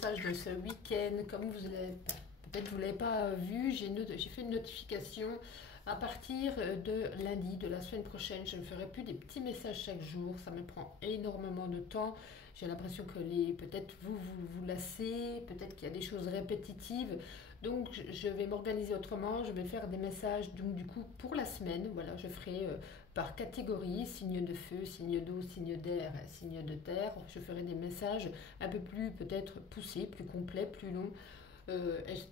messages de ce week-end. Comme vous l'avez, peut-être vous ne l'avez pas vu, j'ai fait une notification. À partir de lundi, de la semaine prochaine, je ne ferai plus des petits messages chaque jour. Ça me prend énormément de temps. J'ai l'impression que peut-être vous lassez, peut-être qu'il y a des choses répétitives. Donc, je vais m'organiser autrement. Je vais faire des messages, donc du coup, pour la semaine. Voilà, je ferai par catégorie, signe de feu, signe d'eau, signe d'air, signe de terre. Je ferai des messages un peu plus peut-être poussés, plus complets, plus longs.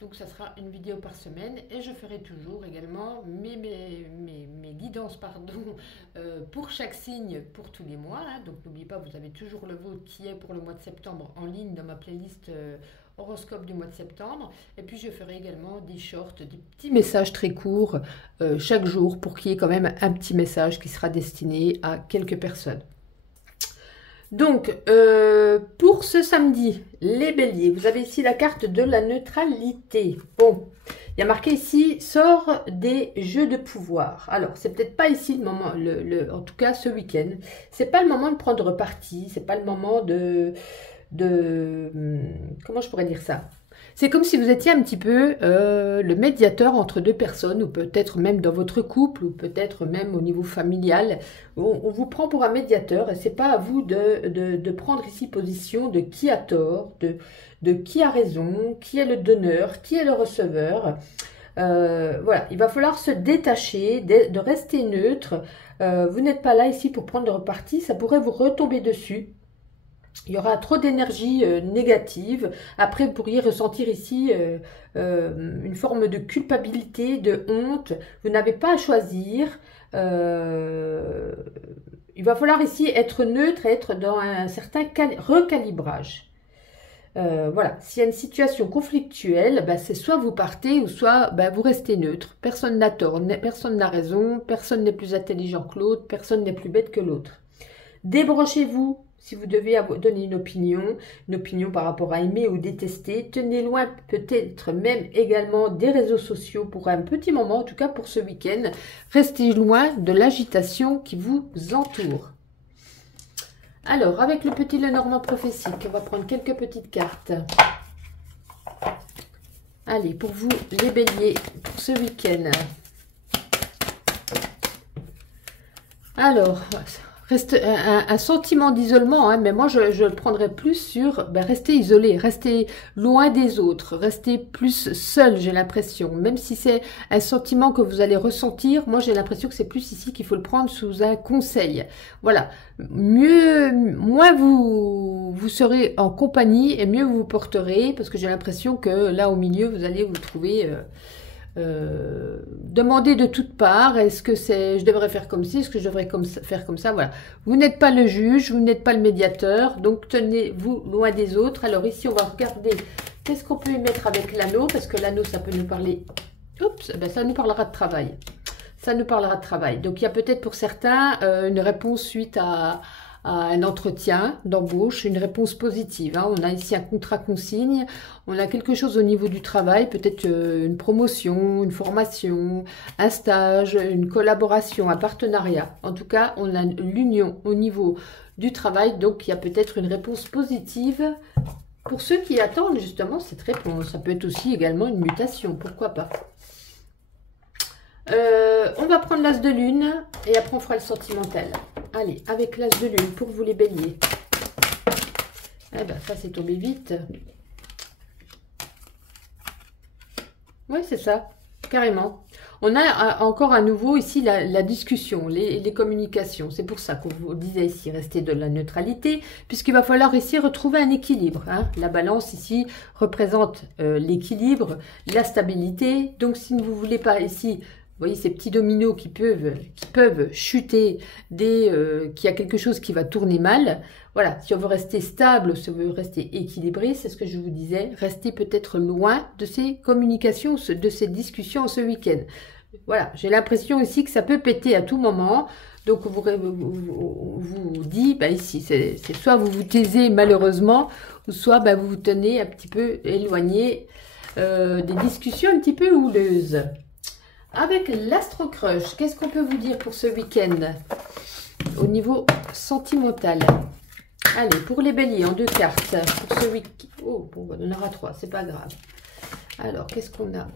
Donc ça sera une vidéo par semaine et je ferai toujours également mes guidances pour chaque signe pour tous les mois. Hein. Donc n'oubliez pas, vous avez toujours le vôtre qui est pour le mois de septembre en ligne dans ma playlist horoscope du mois de septembre. Et puis je ferai également des shorts, des petits messages très courts chaque jour pour qu'il y ait quand même un petit message qui sera destiné à quelques personnes. Donc, pour ce samedi, les béliers, vous avez ici la carte de la neutralité. Bon, il y a marqué ici, sort des jeux de pouvoir. Alors, c'est peut-être pas ici le moment, en tout cas ce week-end, c'est pas le moment de prendre parti, c'est pas le moment comment je pourrais dire ça? C'est comme si vous étiez un petit peu le médiateur entre deux personnes, ou peut-être même dans votre couple, ou peut-être même au niveau familial. On vous prend pour un médiateur, et c'est pas à vous de prendre ici position de qui a tort, de qui a raison, qui est le donneur, qui est le receveur. Voilà, il va falloir se détacher, de rester neutre. Vous n'êtes pas là ici pour prendre parti, ça pourrait vous retomber dessus. Il y aura trop d'énergie négative. Après, vous pourriez ressentir ici une forme de culpabilité, de honte. Vous n'avez pas à choisir. Il va falloir ici être neutre et être dans un certain recalibrage. Voilà, s'il y a une situation conflictuelle, c'est soit vous partez ou soit vous restez neutre. Personne n'a tort, personne n'a raison, personne n'est plus intelligent que l'autre, personne n'est plus bête que l'autre. Débranchez-vous. Si vous devez donner une opinion par rapport à aimer ou détester, tenez loin peut-être même également des réseaux sociaux pour un petit moment, en tout cas pour ce week-end. Restez loin de l'agitation qui vous entoure. Alors, avec le petit Lenormand prophétique, on va prendre quelques petites cartes. Allez, pour vous, les béliers, pour ce week-end. Alors, reste un sentiment d'isolement, hein, mais moi je le prendrais plus sur rester isolé, rester loin des autres, rester plus seul, j'ai l'impression. Même si c'est un sentiment que vous allez ressentir, moi j'ai l'impression que c'est plus ici qu'il faut le prendre sous un conseil. Voilà, moins vous serez en compagnie et mieux vous vous porterez, parce que j'ai l'impression que là au milieu vous allez vous trouver... demandez de toutes parts, est-ce que je devrais faire comme ci, est-ce que je devrais faire comme ça, voilà. Vous n'êtes pas le juge, vous n'êtes pas le médiateur, donc tenez-vous loin des autres. Alors ici, on va regarder qu'est-ce qu'on peut y mettre avec l'anneau, parce que l'anneau, ça peut nous parler, oups, ça nous parlera de travail. Ça nous parlera de travail. Donc il y a peut-être pour certains une réponse suite à un entretien d'embauche, une réponse positive. Hein. On a ici un contrat consigne, on a quelque chose au niveau du travail, peut-être une promotion, une formation, un stage, une collaboration, un partenariat. En tout cas, on a l'union au niveau du travail, donc il y a peut-être une réponse positive pour ceux qui attendent justement cette réponse. Ça peut être aussi également une mutation, pourquoi pas. On va prendre l'as de lune et après on fera le sentimental. Allez, avec l'as de lune pour vous les béliers. Eh ben, ça c'est tombé vite. Oui, c'est ça, carrément. On a encore à nouveau ici la discussion, les communications. C'est pour ça qu'on vous disait ici, rester de la neutralité, puisqu'il va falloir ici retrouver un équilibre. Hein. La balance ici représente l'équilibre, la stabilité. Donc si vous ne voulez pas ici... Vous voyez ces petits dominos qui peuvent chuter qu'il y a quelque chose qui va tourner mal. Voilà, si on veut rester stable, si on veut rester équilibré, c'est ce que je vous disais, restez peut-être loin de ces communications, de ces discussions ce week-end. Voilà, j'ai l'impression ici que ça peut péter à tout moment. Donc, on vous dit, ici, c'est soit vous vous taisez malheureusement, ou soit vous vous tenez un petit peu éloigné des discussions un petit peu houleuses. Avec l'Astro-Crush, qu'est-ce qu'on peut vous dire pour ce week-end au niveau sentimental? Allez, pour les béliers, en 2 cartes. Pour ce week-end. Oh, bon, on en aura 3, c'est pas grave. Alors, qu'est-ce qu'on a?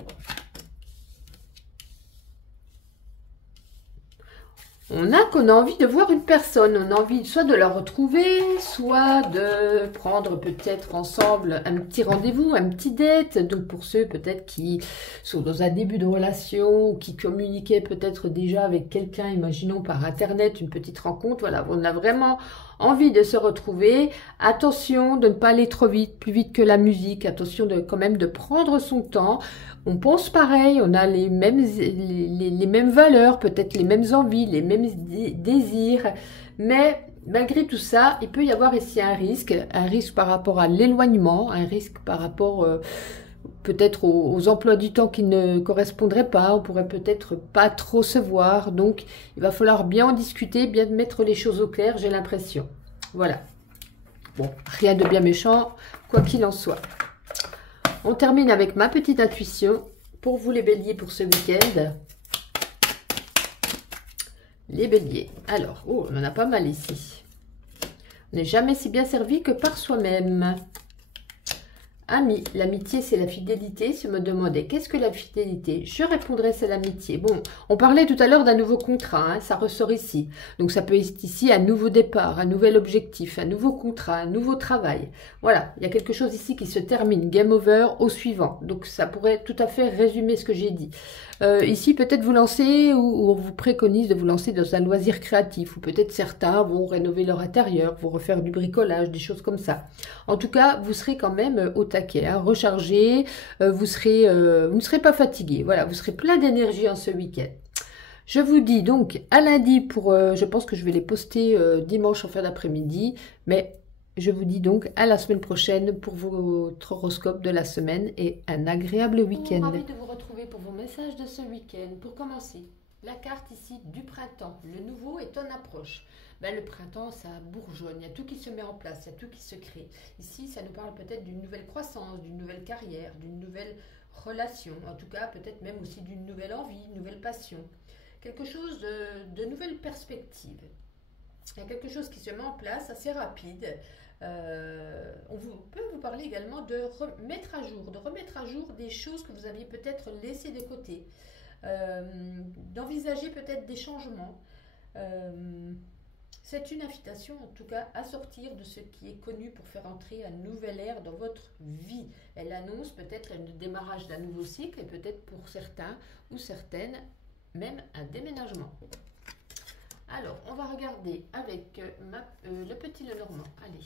qu'on a envie de voir une personne, on a envie soit de la retrouver, soit de prendre peut-être ensemble un petit rendez-vous, un petit date. Donc pour ceux peut-être qui sont dans un début de relation, ou qui communiquaient peut-être déjà avec quelqu'un, imaginons par internet, une petite rencontre, voilà, on a vraiment envie de se retrouver. Attention de ne pas aller trop vite, plus vite que la musique, attention de quand même de prendre son temps. On pense pareil, on a les mêmes valeurs, peut-être les mêmes envies, les mêmes désirs, mais malgré tout ça, il peut y avoir ici un risque par rapport à l'éloignement, un risque par rapport peut-être aux emplois du temps qui ne correspondraient pas, on pourrait peut-être pas trop se voir, donc il va falloir bien en discuter, bien mettre les choses au clair, j'ai l'impression. Voilà. Bon, rien de bien méchant, quoi qu'il en soit. On termine avec ma petite intuition pour vous les béliers pour ce week-end. Les béliers. Alors, oh, on en a pas mal ici. On n'est jamais si bien servi que par soi-même. Amis, l'amitié c'est la fidélité. Si on me demandait qu'est-ce que la fidélité, je répondrais c'est l'amitié. Bon, on parlait tout à l'heure d'un nouveau contrat, hein, ça ressort ici. Donc ça peut être ici un nouveau départ, un nouvel objectif, un nouveau contrat, un nouveau travail. Voilà, il y a quelque chose ici qui se termine, game over au suivant. Donc ça pourrait tout à fait résumer ce que j'ai dit. Ici peut-être vous lancez ou on vous préconise de vous lancer dans un loisir créatif. Ou peut-être certains vont rénover leur intérieur, vont refaire du bricolage, des choses comme ça. En tout cas, vous serez quand même au taquet, hein, rechargé, vous ne serez pas fatigué. Voilà, vous serez plein d'énergie en ce week-end. Je vous dis donc à lundi pour, je pense que je vais les poster dimanche en fin d'après-midi, mais je vous dis donc à la semaine prochaine pour votre horoscope de la semaine et un agréable week-end. Ravi de vous retrouver pour vos messages de ce week-end. Pour commencer, la carte ici du printemps. Le nouveau est en approche. Ben, le printemps, ça bourgeonne. Il y a tout qui se met en place, il y a tout qui se crée. Ici, ça nous parle peut-être d'une nouvelle croissance, d'une nouvelle carrière, d'une nouvelle relation. En tout cas, peut-être même aussi d'une nouvelle envie, une nouvelle passion. Quelque chose de nouvelles perspectives. Il y a quelque chose qui se met en place assez rapide. On peut vous parler également de remettre à jour des choses que vous aviez peut-être laissées de côté, d'envisager peut-être des changements. C'est une invitation en tout cas à sortir de ce qui est connu pour faire entrer une nouvelle ère dans votre vie. Elle annonce peut-être le démarrage d'un nouveau cycle et peut-être pour certains ou certaines même un déménagement. Alors, on va regarder avec le petit Lenormand. Allez.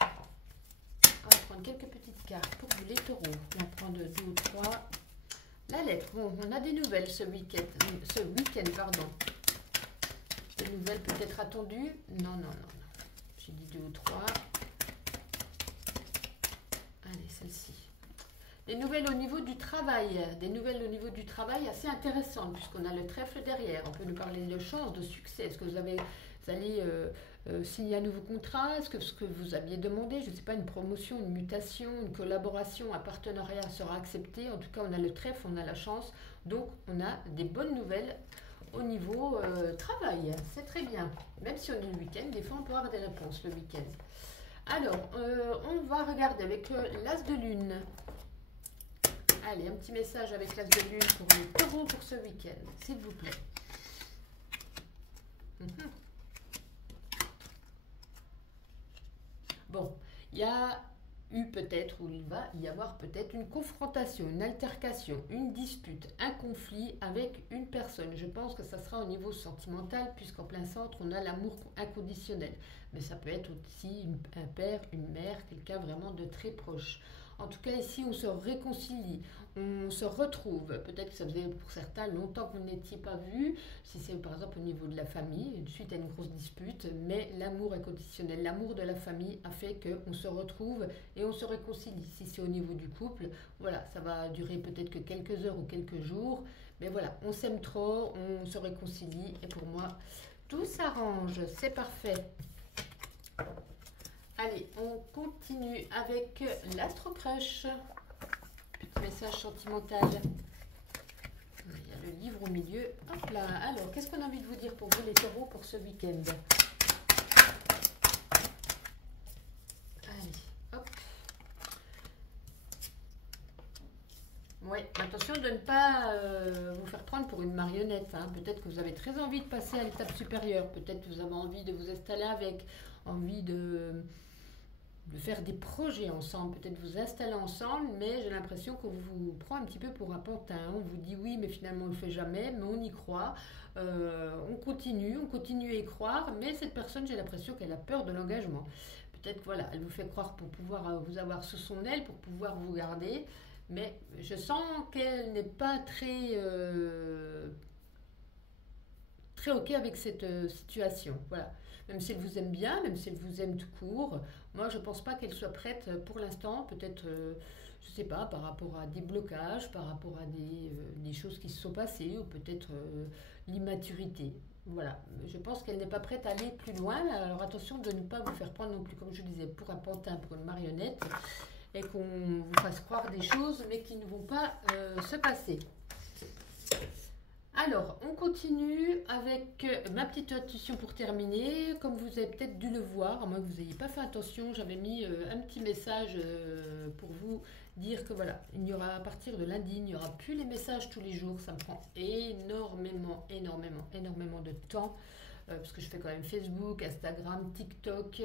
On va prendre quelques petites cartes pour vous les taureaux. On va prendre 2 ou 3. La lettre. Bon, on a des nouvelles ce week-end. Pardon. Des nouvelles peut-être attendues. Non. J'ai dit 2 ou 3. Allez, celle-ci. Des nouvelles au niveau du travail, assez intéressantes puisqu'on a le trèfle derrière. On peut nous parler de chance, de succès. Est-ce que vous allez signer un nouveau contrat? Est-ce que ce que vous aviez demandé, je ne sais pas, une promotion, une mutation, une collaboration, un partenariat sera accepté? En tout cas, on a le trèfle, on a la chance. Donc, on a des bonnes nouvelles au niveau travail. C'est très bien. Même si on est le week-end, des fois, on peut avoir des réponses le week-end. Alors, on va regarder avec l'as de lune. Allez, un petit message avec l'as de lune pour les taureaux pour ce week-end, s'il vous plaît. Bon, il y a eu peut-être, ou il va y avoir peut-être une confrontation, une altercation, une dispute, un conflit avec une personne. Je pense que ça sera au niveau sentimental, puisqu'en plein centre, on a l'amour inconditionnel. Mais ça peut être aussi un père, une mère, quelqu'un vraiment de très proche. En tout cas, ici, on se réconcilie, on se retrouve. Peut-être que ça faisait pour certains longtemps que vous n'étiez pas vus, si c'est par exemple au niveau de la famille, suite à une grosse dispute, mais l'amour inconditionnel, l'amour de la famille a fait qu'on se retrouve et on se réconcilie. Si c'est au niveau du couple, voilà, ça va durer peut-être que quelques heures ou quelques jours, mais voilà, on s'aime trop, on se réconcilie et pour moi, tout s'arrange, c'est parfait. Allez, on continue avec l'Astro Crush. Petit message sentimental. Il y a le livre au milieu. Hop là. Alors, qu'est-ce qu'on a envie de vous dire pour vous les taureaux pour ce week-end? Oui, attention de ne pas vous faire prendre pour une marionnette, hein. Peut-être que vous avez très envie de passer à l'étape supérieure. Peut-être que vous avez envie de vous installer avec, envie de faire des projets ensemble, peut-être vous installer ensemble, mais j'ai l'impression qu'on vous prend un petit peu pour un pantin. On vous dit oui, mais finalement on ne le fait jamais, mais on y croit. On continue à y croire, mais cette personne, j'ai l'impression qu'elle a peur de l'engagement. Peut-être que voilà, elle vous fait croire pour pouvoir vous avoir sous son aile, pour pouvoir vous garder, mais je sens qu'elle n'est pas très ok avec cette situation. Voilà. Même si elle vous aime bien, même si elle vous aime tout court, moi je ne pense pas qu'elle soit prête pour l'instant. Peut-être, je ne sais pas, par rapport à des blocages, par rapport à des choses qui se sont passées, ou peut-être l'immaturité. Voilà, je pense qu'elle n'est pas prête à aller plus loin. Alors attention de ne pas vous faire prendre non plus, comme je disais, pour un pantin, pour une marionnette, et qu'on vous fasse croire des choses, mais qui ne vont pas se passer. Alors, on continue avec ma petite intuition pour terminer. Comme vous avez peut-être dû le voir, à moins que vous n'ayez pas fait attention, j'avais mis un petit message pour vous dire que voilà, il y aura à partir de lundi, il n'y aura plus les messages tous les jours. Ça me prend énormément de temps. Parce que je fais quand même Facebook, Instagram, TikTok,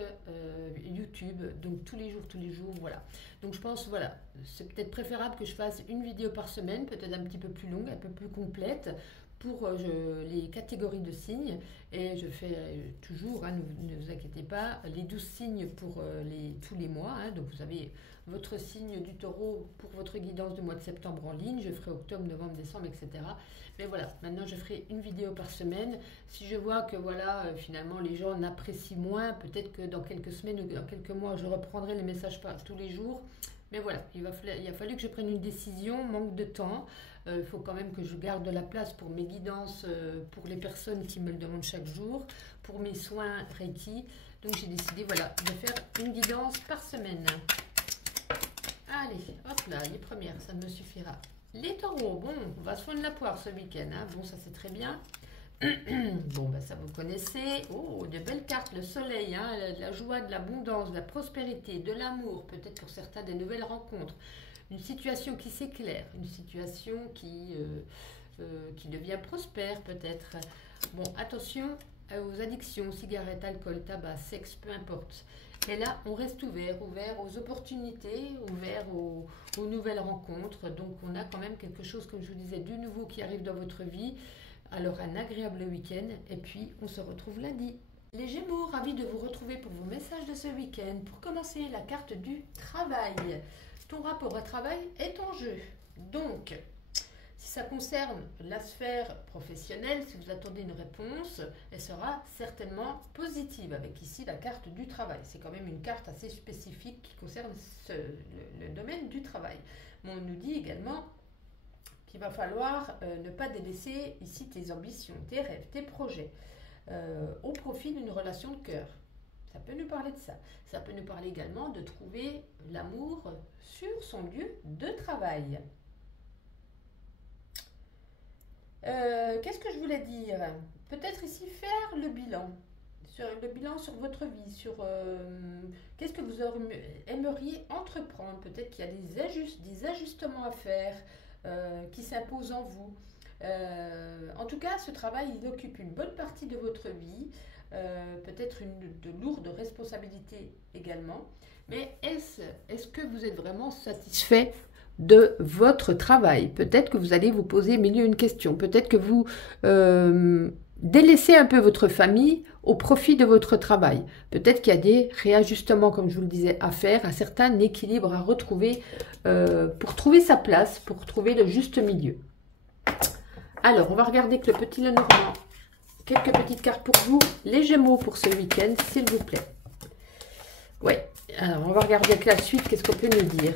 YouTube, donc tous les jours, voilà. Donc je pense, voilà, c'est peut-être préférable que je fasse une vidéo par semaine, peut-être un petit peu plus longue, un peu plus complète, pour les catégories de signes. Et je fais toujours, hein, ne vous inquiétez pas, les 12 signes pour tous les mois. Hein, donc vous avez votre signe du taureau pour votre guidance du mois de septembre en ligne. Je ferai octobre, novembre, décembre, etc. Mais voilà, maintenant je ferai une vidéo par semain. Si je vois que voilà, finalement les gens n'apprécient moins, peut-être que dans quelques semaines ou dans quelques mois, je reprendrai les messages tous les jours. Mais voilà, il a fallu que je prenne une décision, manque de temps. Il faut quand même que je garde de la place pour mes guidances, pour les personnes qui me le demandent chaque jour, pour mes soins Reiki. Donc j'ai décidé, voilà, de faire une guidance par semaine. Allez, hop là, les premières, ça me suffira. Les taureaux, bon, on va se fondre la poire ce week-end, hein. Bon, ça c'est très bien. Bon, ben ça vous connaissez. Oh, de belles cartes, le soleil, hein, la joie, de l'abondance, de la prospérité, de l'amour, peut-être pour certains des nouvelles rencontres. Une situation qui s'éclaire, une situation qui devient prospère peut-être. Bon, attention aux addictions, cigarettes, alcool, tabac, sexe, peu importe. Et là, on reste ouvert aux opportunités, ouvert aux nouvelles rencontres. Donc, on a quand même quelque chose, comme je vous disais, du nouveau qui arrive dans votre vie. Alors, un agréable week-end. Et puis, on se retrouve lundi. Les Gémeaux, ravis de vous retrouver pour vos messages de ce week-end. Pour commencer, la carte du travail. Ton rapport au travail est en jeu. Donc, si ça concerne la sphère professionnelle, si vous attendez une réponse, elle sera certainement positive, avec ici la carte du travail. C'est quand même une carte assez spécifique qui concerne le domaine du travail. Mais on nous dit également qu'il va falloir ne pas délaisser ici tes ambitions, tes rêves, tes projets, au profit d'une relation de cœur. Ça peut nous parler de ça. Ça peut nous parler également de trouver l'amour sur son lieu de travail. Qu'est-ce que je voulais dire? Peut-être ici faire le bilan sur votre vie, sur qu'est-ce que vous aimeriez entreprendre. Peut-être qu'il y a des ajustements à faire qui s'imposent en vous. En tout cas, ce travail, il occupe une bonne partie de votre vie, peut-être de lourdes responsabilités également. Mais est-ce que vous êtes vraiment satisfait de votre travail? Peut-être que vous allez vous poser mille et une questions. Peut-être que vous délaissez un peu votre famille au profit de votre travail. Peut-être qu'il y a des réajustements, comme je vous le disais, à faire, un certain équilibre à retrouver pour trouver sa place, pour trouver le juste milieu. Alors, on va regarder que le petit Lenormand, quelques petites cartes pour vous, les Gémeaux pour ce week-end, s'il vous plaît. Ouais, alors on va regarder avec la suite, qu'est-ce qu'on peut nous dire.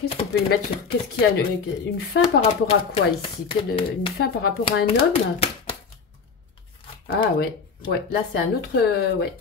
Qu'est-ce qu'on peut y mettre sur... Qu'est-ce qu'il y a une fin par rapport à quoi ici? Une fin par rapport à un homme? Ah ouais, ouais, là c'est un autre... ouais.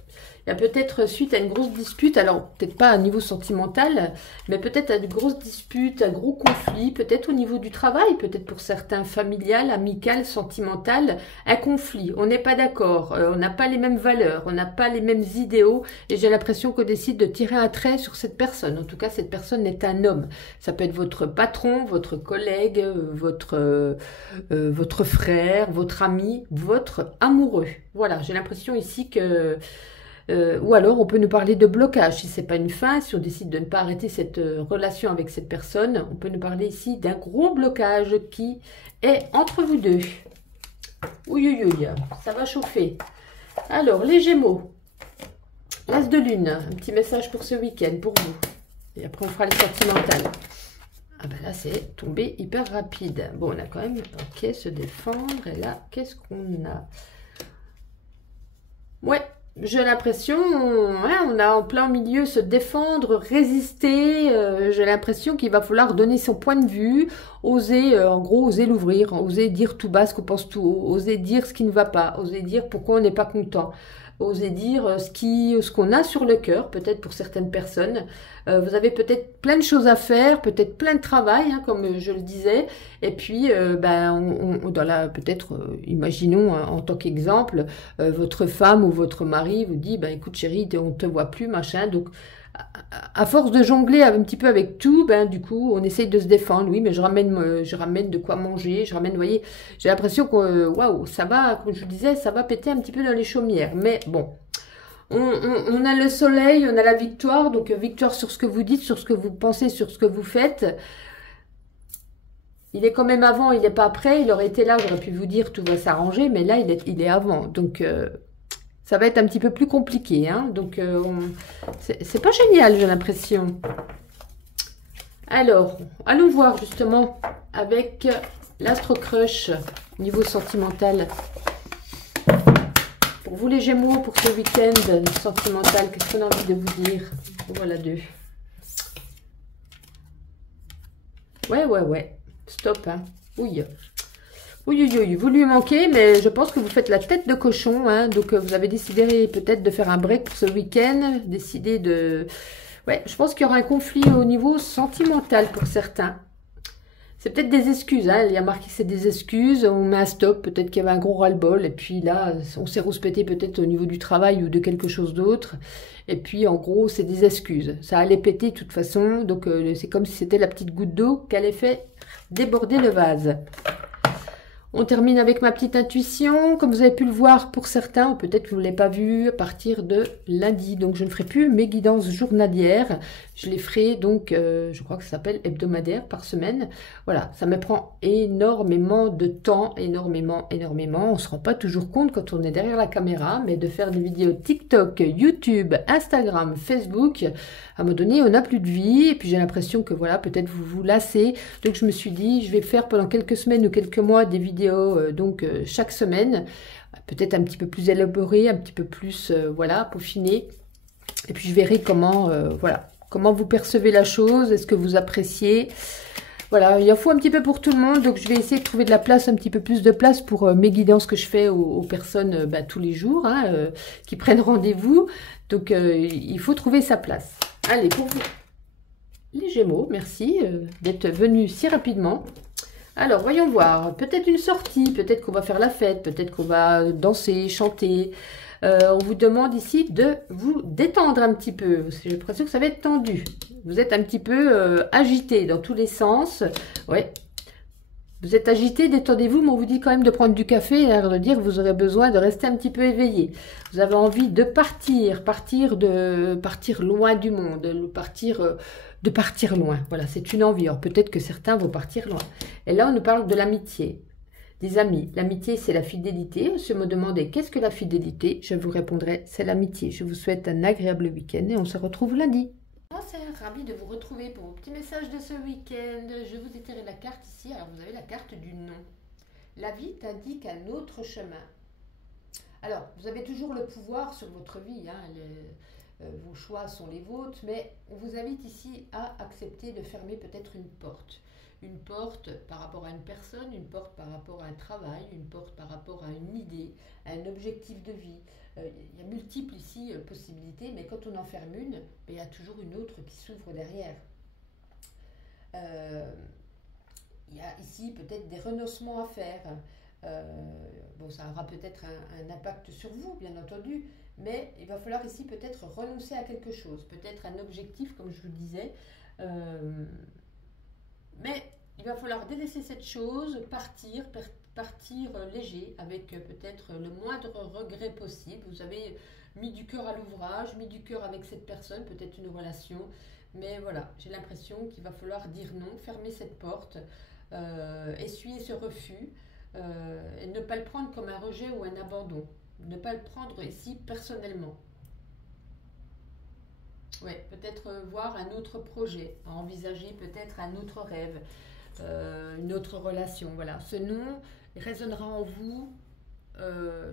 Il y a peut-être suite à une grosse dispute, alors peut-être pas à un niveau sentimental, mais peut-être à une grosse dispute, un gros conflit, peut-être au niveau du travail, peut-être pour certains familial, amical, sentimental, un conflit. On n'est pas d'accord, on n'a pas les mêmes valeurs, on n'a pas les mêmes idéaux, et j'ai l'impression qu'on décide de tirer un trait sur cette personne. En tout cas, cette personne est un homme. Ça peut être votre patron, votre collègue, votre frère, votre ami, votre amoureux. Voilà, j'ai l'impression ici que... ou alors, on peut nous parler de blocage. Si ce n'est pas une fin, si on décide de ne pas arrêter cette relation avec cette personne, on peut nous parler ici d'un gros blocage qui est entre vous deux. Oui, oui, oui, ça va chauffer. Alors, les Gémeaux. L'As de Lune, un petit message pour ce week-end, pour vous. Et après, on fera les sentimentales. Ah ben là, c'est tombé hyper rapide. Bon, on a quand même... Ok, se défendre. Et là, qu'est-ce qu'on a? Ouais. J'ai l'impression, on a en plein milieu se défendre, résister. J'ai l'impression qu'il va falloir donner son point de vue, oser, en gros, oser l'ouvrir, oser dire tout bas ce qu'on pense tout haut, oser dire ce qui ne va pas, oser dire pourquoi on n'est pas content, oser dire ce qu'on a sur le cœur, peut-être pour certaines personnes. Vous avez peut-être plein de choses à faire, peut-être plein de travail, hein, comme je le disais. Et puis, peut-être, imaginons en tant qu'exemple, votre femme ou votre mari vous dit, écoute chérie, on ne te voit plus, machin. Donc, à force de jongler un petit peu avec tout, du coup, on essaye de se défendre. Oui, mais je ramène de quoi manger, je ramène, vous voyez, j'ai l'impression que, waouh, ça va, comme je vous disais, ça va péter un petit peu dans les chaumières. Mais bon, on a le soleil, on a la victoire, donc victoire sur ce que vous dites, sur ce que vous pensez, sur ce que vous faites. Il est quand même avant, il n'est pas après. Il aurait été là, j'aurais pu vous dire tout va s'arranger, mais là, il est avant. Donc, ça va être un petit peu plus compliqué. Hein. Donc, c'est pas génial, j'ai l'impression. Alors, allons voir justement avec l'Astro Crush, niveau sentimental. Pour vous les Gémeaux, pour ce week-end sentimental, qu'est-ce qu'on a envie de vous dire? Voilà deux. Ouais. Stop, hein. Oui. Oui, vous lui manquez, mais je pense que vous faites la tête de cochon, hein. Donc, vous avez décidé peut-être de faire un break pour ce week-end, décidé de... Ouais, je pense qu'il y aura un conflit au niveau sentimental pour certains. C'est peut-être des excuses, hein. Il y a marqué que c'est des excuses, on met un stop, peut-être qu'il y avait un gros ras-le-bol, et puis là, on s'est rouspété peut-être au niveau du travail ou de quelque chose d'autre, et puis en gros, c'est des excuses. Ça allait péter de toute façon, donc c'est comme si c'était la petite goutte d'eau qui allait faire déborder le vase. On termine avec ma petite intuition, comme vous avez pu le voir pour certains, ou peut-être que vous ne l'avez pas vu, à partir de lundi. Donc je ne ferai plus mes guidances journalières, je les ferai donc, je crois que ça s'appelle hebdomadaire par semaine. Voilà, ça me prend énormément de temps, énormément. On ne se rend pas toujours compte quand on est derrière la caméra, mais de faire des vidéos TikTok, YouTube, Instagram, Facebook, à un moment donné, on n'a plus de vie, et puis j'ai l'impression que voilà, peut-être vous vous lassez. Donc je me suis dit, je vais faire pendant quelques semaines ou quelques mois des vidéos chaque semaine, peut-être un petit peu plus élaborées, un petit peu plus voilà, peaufinées. Et puis je verrai comment comment vous percevez la chose, est-ce que vous appréciez. Voilà, il en faut un petit peu pour tout le monde, donc je vais essayer de trouver de la place, un petit peu plus de place pour mes guidances que je fais aux personnes tous les jours, hein, qui prennent rendez-vous. Donc il faut trouver sa place. Allez, pour vous, les Gémeaux, merci d'être venus si rapidement. Alors, voyons voir. Peut-être une sortie, peut-être qu'on va faire la fête, peut-être qu'on va danser, chanter. On vous demande ici de vous détendre un petit peu. J'ai l'impression que ça va être tendu. Vous êtes un petit peu agité dans tous les sens. Ouais. Vous êtes agité, détendez-vous, mais on vous dit quand même de prendre du café, et de dire que vous aurez besoin de rester un petit peu éveillé. Vous avez envie de partir loin du monde, de partir loin. Voilà, c'est une envie. Alors peut-être que certains vont partir loin. Et là, on nous parle de l'amitié, des amis. L'amitié, c'est la fidélité. Si vous me demandez qu'est-ce que la fidélité, je vous répondrai, c'est l'amitié. Je vous souhaite un agréable week-end et on se retrouve lundi. Moi, c'est ravi de vous retrouver pour vos petits messages de ce week-end. Je vous ai tiré la carte ici. Alors, vous avez la carte du non. La vie t'indique un autre chemin. Alors, vous avez toujours le pouvoir sur votre vie. Hein, vos choix sont les vôtres. Mais on vous invite ici à accepter de fermer peut-être une porte. une porte par rapport à une personne, une porte par rapport à un travail, une porte par rapport à une idée, à un objectif de vie. Il y a multiples ici possibilités, mais quand on en ferme une, ben, il y a toujours une autre qui s'ouvre derrière. Il y a ici peut-être des renoncements à faire. Bon, ça aura peut-être un impact sur vous, bien entendu, mais il va falloir ici peut-être renoncer à quelque chose, peut-être un objectif, comme je vous disais. Mais il va falloir délaisser cette chose, partir léger, avec peut-être le moindre regret possible. Vous avez mis du cœur à l'ouvrage, mis du cœur avec cette personne, peut-être une relation, mais voilà, j'ai l'impression qu'il va falloir dire non, fermer cette porte, essuyer ce refus, et ne pas le prendre comme un rejet ou un abandon. Ne pas le prendre ici personnellement. Oui, peut-être voir un autre projet, envisager peut-être un autre rêve, une autre relation. Voilà, ce nom résonnera en vous,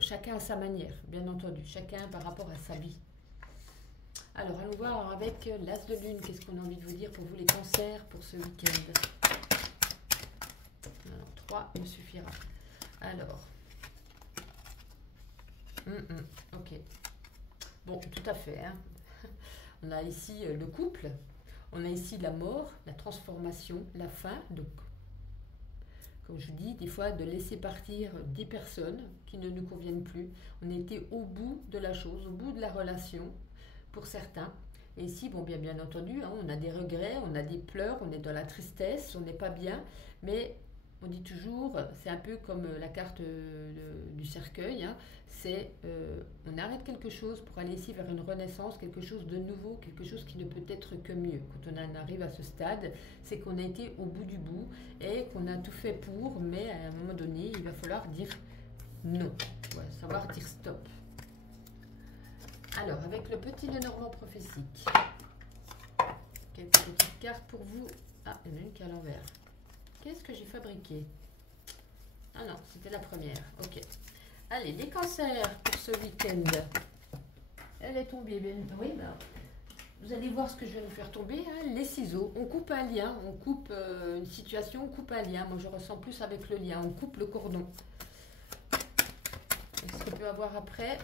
chacun à sa manière, bien entendu, chacun par rapport à sa vie. Alors, allons voir avec l'As de Lune, qu'est-ce qu'on a envie de vous dire pour vous les cancers pour ce week-end. Alors, 3 me suffira. Alors, ok. Bon, tout à fait, hein. On a ici le couple, on a ici la mort, la transformation, la fin. Donc, comme je vous dis, des fois de laisser partir des personnes qui ne nous conviennent plus. On était au bout de la chose, au bout de la relation pour certains. Et ici, bon, bien entendu, hein, on a des regrets, on a des pleurs, on est dans la tristesse, on n'est pas bien. Mais on dit toujours, c'est un peu comme la carte du cercueil, hein, c'est on arrête quelque chose pour aller ici vers une renaissance, quelque chose de nouveau, quelque chose qui ne peut être que mieux. Quand on en arrive à ce stade, c'est qu'on a été au bout du bout et qu'on a tout fait pour, mais à un moment donné, il va falloir dire non, ouais, savoir dire stop. Alors, avec le petit Lenormand prophétique, quelques petites cartes pour vous. Ah, il y en a une qui est à l'envers. Qu'est-ce que j'ai fabriqué? Ah non, c'était la première. Ok. Allez, les cancers pour ce week-end. Elle est tombée. Oui, ben, vous allez voir ce que je vais vous faire tomber. Hein, les ciseaux. On coupe un lien, on coupe une situation, on coupe un lien. Moi, je ressens plus avec le lien. On coupe le cordon. Ce qu'on peut avoir après.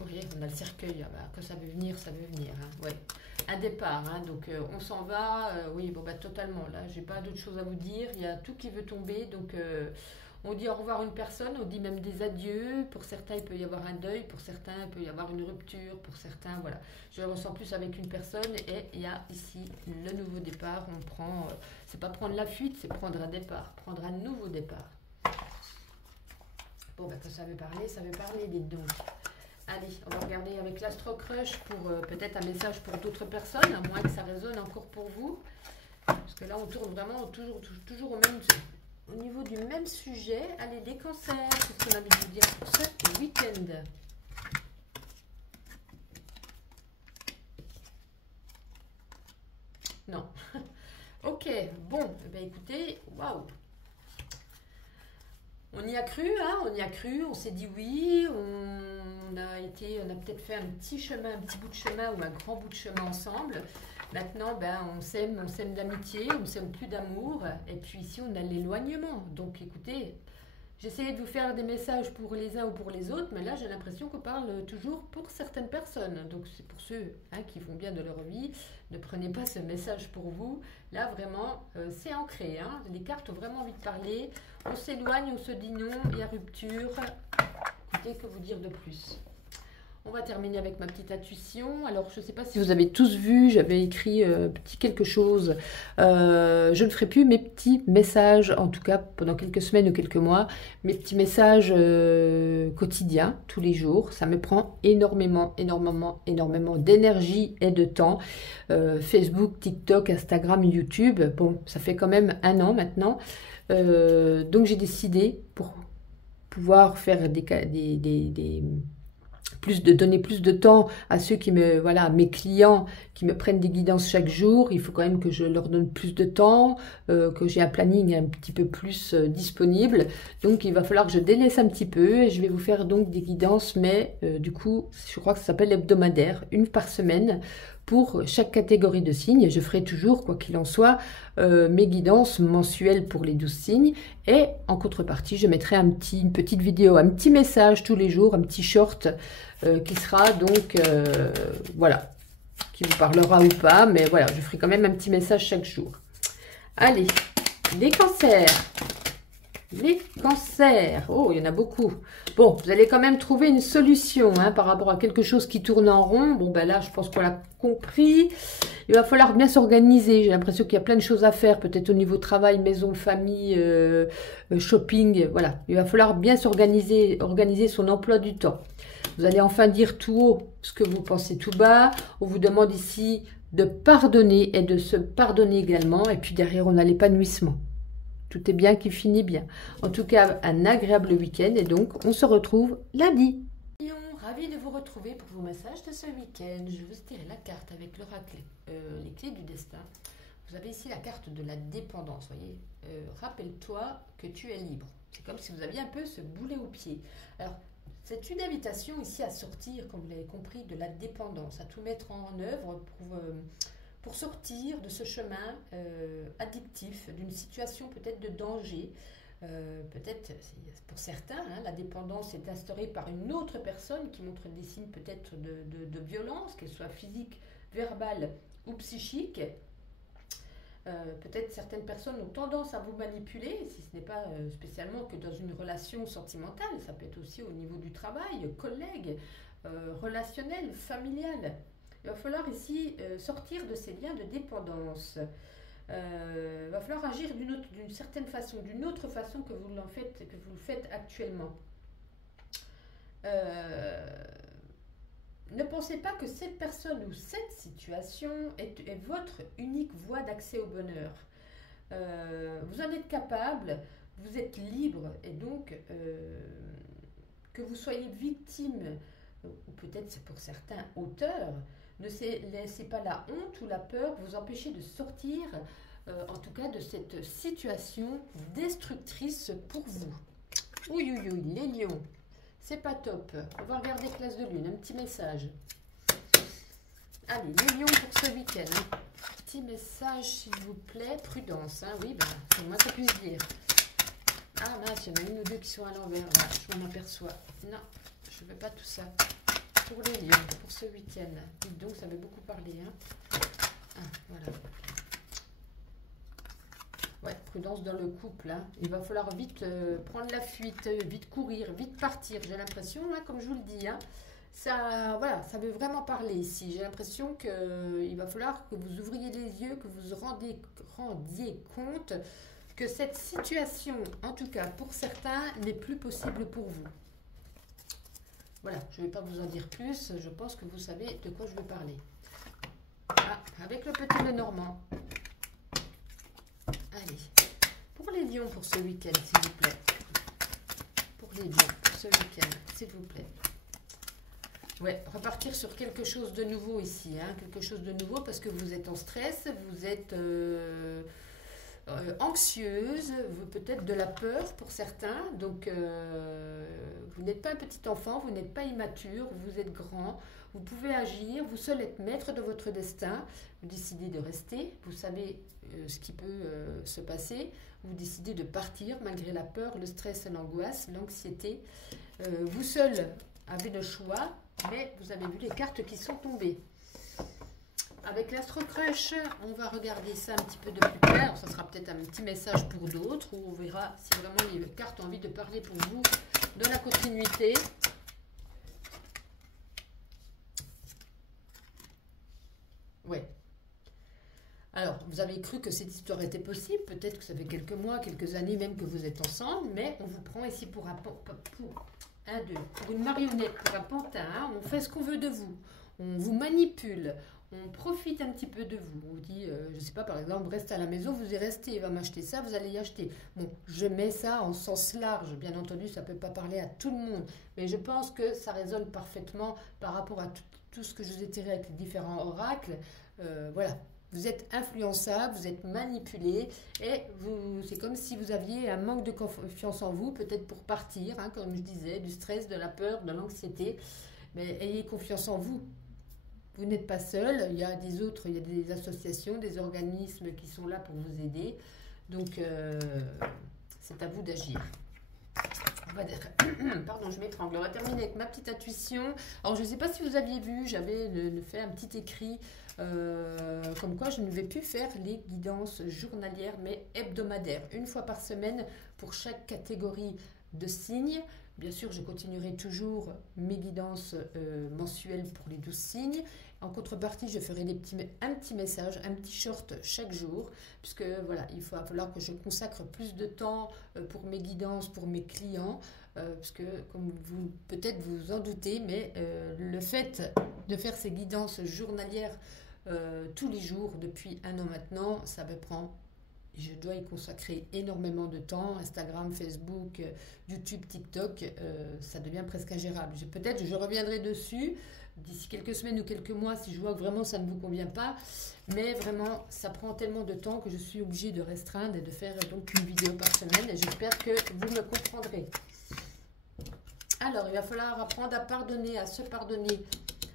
Oui, on a le cercueil. Ah ben, quand ça veut venir, ça veut venir. Hein, ouais. Un départ, hein, donc on s'en va, oui, bon, bah, totalement, là, j'ai pas d'autre chose à vous dire, il y a tout qui veut tomber, donc on dit au revoir à une personne, on dit même des adieux, pour certains il peut y avoir un deuil, pour certains il peut y avoir une rupture, pour certains, voilà, je le ressens plus avec une personne, et il y a ici le nouveau départ, on prend, c'est pas prendre la fuite, c'est prendre un départ, prendre un nouveau départ. Bon, bah, quand ça veut parler, dites donc. Allez, on va regarder avec l'Astro Crush pour peut-être un message pour d'autres personnes, à moins que ça résonne encore pour vous. Parce que là, on tourne vraiment toujours au niveau du même sujet. Allez, les cancers, c'est ce qu'on a envie de vous dire pour ce week-end. Non. Ok, bon, eh bien, écoutez, waouh. On y a cru, hein, on y a cru, on s'est dit oui, on a peut-être fait un petit chemin, un petit bout de chemin ou un grand bout de chemin ensemble. Maintenant, ben, on s'aime d'amitié, on s'aime plus d'amour. Et puis ici, on a l'éloignement. Donc écoutez, j'essayais de vous faire des messages pour les uns ou pour les autres, mais là, j'ai l'impression qu'on parle toujours pour certaines personnes. Donc c'est pour ceux qui font bien de leur vie, ne prenez pas ce message pour vous. Là, vraiment, c'est ancré. Hein. Les cartes ont vraiment envie de parler. On s'éloigne, on se dit non, il y a rupture. Écoutez, que vous dire de plus? On va terminer avec ma petite intuition. Alors, je ne sais pas si vous avez tous vu, j'avais écrit petit quelque chose. Je ne ferai plus mes petits messages, en tout cas pendant quelques semaines ou quelques mois, mes petits messages quotidiens, tous les jours. Ça me prend énormément d'énergie et de temps. Facebook, TikTok, Instagram, YouTube. Bon, ça fait quand même 1 an maintenant. Donc, j'ai décidé pour pouvoir faire donner plus de temps à ceux qui me, voilà, à mes clients qui me prennent des guidances chaque jour. Il faut quand même que je leur donne plus de temps, que j'ai un planning un petit peu plus disponible. Donc, il va falloir que je délaisse un petit peu et je vais vous faire donc des guidances, mais du coup, je crois que ça s'appelle hebdomadaire, 1 par semaine, pour chaque catégorie de signes. Je ferai toujours, quoi qu'il en soit, mes guidances mensuelles pour les 12 signes. Et en contrepartie, je mettrai une petite vidéo, un petit message tous les jours, un petit short qui sera donc, voilà, qui vous parlera ou pas. Mais voilà, je ferai quand même un petit message chaque jour. Allez, les cancers. Les cancers, oh, il y en a beaucoup. Bon, vous allez quand même trouver une solution hein, par rapport à quelque chose qui tourne en rond. Bon, ben là, je pense qu'on l'a compris. Il va falloir bien s'organiser. J'ai l'impression qu'il y a plein de choses à faire, peut-être au niveau travail, maison, famille, shopping. Voilà, il va falloir bien s'organiser, organiser son emploi du temps. Vous allez enfin dire tout haut ce que vous pensez tout bas. On vous demande ici de pardonner et de se pardonner également. Et puis derrière, on a l'épanouissement. Tout est bien qui finit bien. En tout cas, un agréable week-end et donc on se retrouve lundi. Ravi de vous retrouver pour vos messages de ce week-end. Je vous tirer la carte avec l'oracle, les clés du destin. Vous avez ici la carte de la dépendance. Voyez, rappelle-toi que tu es libre. C'est comme si vous aviez un peu ce boulet au pied. Alors, c'est une invitation ici à sortir, comme vous l'avez compris, de la dépendance, à tout mettre en œuvre pour sortir de ce chemin addictif, d'une situation peut-être de danger. Peut-être, pour certains, hein, la dépendance est instaurée par une autre personne qui montre des signes peut-être de violence, qu'elle soit physique, verbale ou psychique. Peut-être certaines personnes ont tendance à vous manipuler, si ce n'est pas spécialement que dans une relation sentimentale, ça peut être aussi au niveau du travail, collègue, relationnel, familial. Il va falloir ici sortir de ces liens de dépendance. Il va falloir agir d'une certaine façon, d'une autre façon que vous le faites actuellement. Ne pensez pas que cette personne ou cette situation est votre unique voie d'accès au bonheur. Vous en êtes capable, vous êtes libre et donc que vous soyez victime, ou peut-être c'est pour certains auteur, ne laissez pas la honte ou la peur vous empêcher de sortir, en tout cas, de cette situation destructrice pour vous. Oui, oui, oui, les lions, c'est pas top. On va regarder classe de lune, un petit message. Allez, les lions pour ce week-end. Hein. Petit message, s'il vous plaît. Prudence, hein, oui, ben, c'est le moins que je puisse dire. Ah mince, il y en a une ou deux qui sont à l'envers, là, je m'en aperçois. Non, je ne veux pas tout ça. Pour les lions, pour ce week-end. Dites donc, ça avait beaucoup parlé. Hein. Ah, voilà. Ouais, prudence dans le couple. Hein. Il va falloir vite prendre la fuite, vite courir, vite partir. J'ai l'impression, hein, comme je vous le dis, hein, ça, voilà, ça veut vraiment parler ici. J'ai l'impression qu'il va falloir que vous ouvriez les yeux, que vous rendiez compte que cette situation, en tout cas pour certains, n'est plus possible pour vous. Voilà, je ne vais pas vous en dire plus, je pense que vous savez de quoi je veux parler. Ah, avec le petit Lenormand. Allez, pour les lions pour ce week-end, s'il vous plaît. Pour les lions pour ce week-end, s'il vous plaît. Ouais, repartir sur quelque chose de nouveau ici, hein, quelque chose de nouveau parce que vous êtes en stress, vous êtes anxieuse, peut-être de la peur pour certains, donc vous n'êtes pas un petit enfant, vous n'êtes pas immature, vous êtes grand, vous pouvez agir, vous seul êtes maître de votre destin, vous décidez de rester, vous savez ce qui peut se passer, vous décidez de partir malgré la peur, le stress, l'angoisse, l'anxiété, vous seul avez le choix, mais vous avez vu les cartes qui sont tombées. Avec l'Astro Crush, on va regarder ça un petit peu de plus près. Alors, ça sera peut-être un petit message pour d'autres, où on verra si vraiment les cartes ont envie de parler pour vous de la continuité. Ouais. Alors, vous avez cru que cette histoire était possible. Peut-être que ça fait quelques mois, quelques années même que vous êtes ensemble, mais on vous prend ici pour une marionnette, pour un pantin. Hein. On fait ce qu'on veut de vous. On vous manipule. On profite un petit peu de vous. On vous dit, je ne sais pas, par exemple, reste à la maison, vous y restez, il va m'acheter ça, vous allez y acheter. Bon, je mets ça en sens large. Bien entendu, ça ne peut pas parler à tout le monde. Mais je pense que ça résonne parfaitement par rapport à tout ce que je vous ai tiré avec les différents oracles. Voilà. Vous êtes influençable, vous êtes manipulé et c'est comme si vous aviez un manque de confiance en vous, peut-être pour partir, hein, comme je disais, du stress, de la peur, de l'anxiété. Mais ayez confiance en vous. vous n'êtes pas seul, il y a des autres, il y a des associations, des organismes qui sont là pour vous aider. Donc, c'est à vous d'agir. Pardon, je m'étrangle. On va terminer avec ma petite intuition. Alors, je ne sais pas si vous aviez vu, j'avais fait un petit écrit comme quoi je ne vais plus faire les guidances journalières, mais hebdomadaires, une fois par semaine pour chaque catégorie de signes. Bien sûr, je continuerai toujours mes guidances mensuelles pour les 12 signes. En contrepartie, je ferai un petit message, un petit short chaque jour, puisque voilà, il va falloir que je consacre plus de temps pour mes guidances, pour mes clients, puisque comme vous peut-être vous en doutez, mais le fait de faire ces guidances journalières tous les jours depuis 1 an maintenant, ça me prend. Je dois y consacrer énormément de temps. Instagram, Facebook, YouTube, TikTok, ça devient presque ingérable. Peut-être je reviendrai dessus d'ici quelques semaines ou quelques mois si je vois que vraiment ça ne vous convient pas. Mais vraiment, ça prend tellement de temps que je suis obligée de restreindre et de faire donc une vidéo par semaine. Et j'espère que vous me comprendrez. Alors, il va falloir apprendre à pardonner, à se pardonner.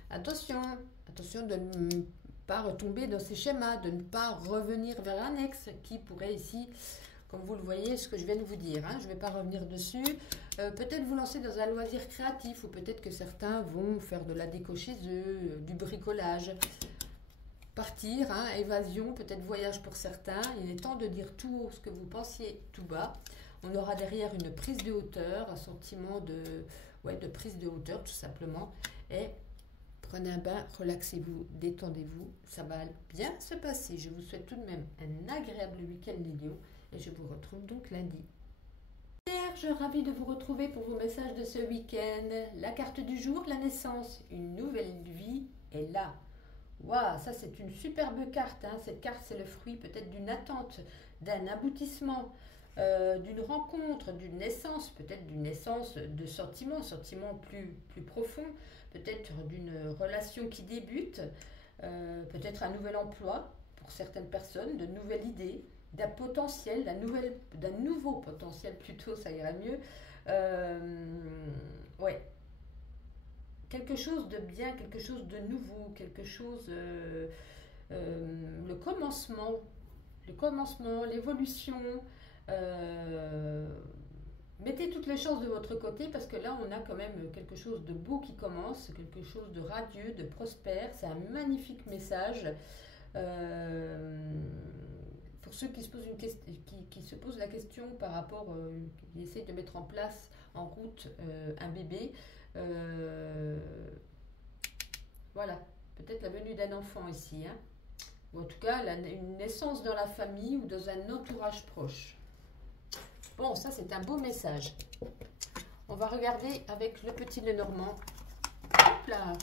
Attention, attention de ne pas retomber dans ces schémas, de ne pas revenir vers un ex qui pourrait ici, comme vous le voyez, ce que je viens de vous dire, hein, je ne vais pas revenir dessus, peut-être vous lancer dans un loisir créatif, ou peut-être que certains vont faire de la déco chez eux, du bricolage, partir, hein, évasion, peut-être voyage pour certains. Il est temps de dire tout haut ce que vous pensiez tout bas. On aura derrière une prise de hauteur, un sentiment de prise de hauteur tout simplement, et prenez un bain, relaxez-vous, détendez-vous, ça va bien se passer. Je vous souhaite tout de même un agréable week-end Lilio et je vous retrouve donc lundi. Vierge, ravie de vous retrouver pour vos messages de ce week-end. La carte du jour, la naissance, une nouvelle vie est là. Waouh, ça c'est une superbe carte, hein. Cette carte c'est le fruit peut-être d'une attente, d'un aboutissement, d'une rencontre, d'une naissance, peut-être d'une naissance de sentiments plus profonds, peut-être d'une relation qui débute, peut-être un nouvel emploi pour certaines personnes, de nouvelles idées, d'un potentiel, d'un nouveau potentiel plutôt, ça irait mieux. Ouais. Quelque chose de bien, quelque chose de nouveau, quelque chose, le commencement, l'évolution. Mettez toutes les chances de votre côté parce que là on a quand même quelque chose de beau qui commence, quelque chose de radieux, de prospère. C'est un magnifique message pour ceux qui se posent qui se posent la question par rapport, qui essaient de mettre en route un bébé. Voilà, peut-être la venue d'un enfant ici, hein. Ou en tout cas une naissance dans la famille ou dans un entourage proche. Bon, ça c'est un beau message. On va regarder avec le petit Lenormand. Hop là.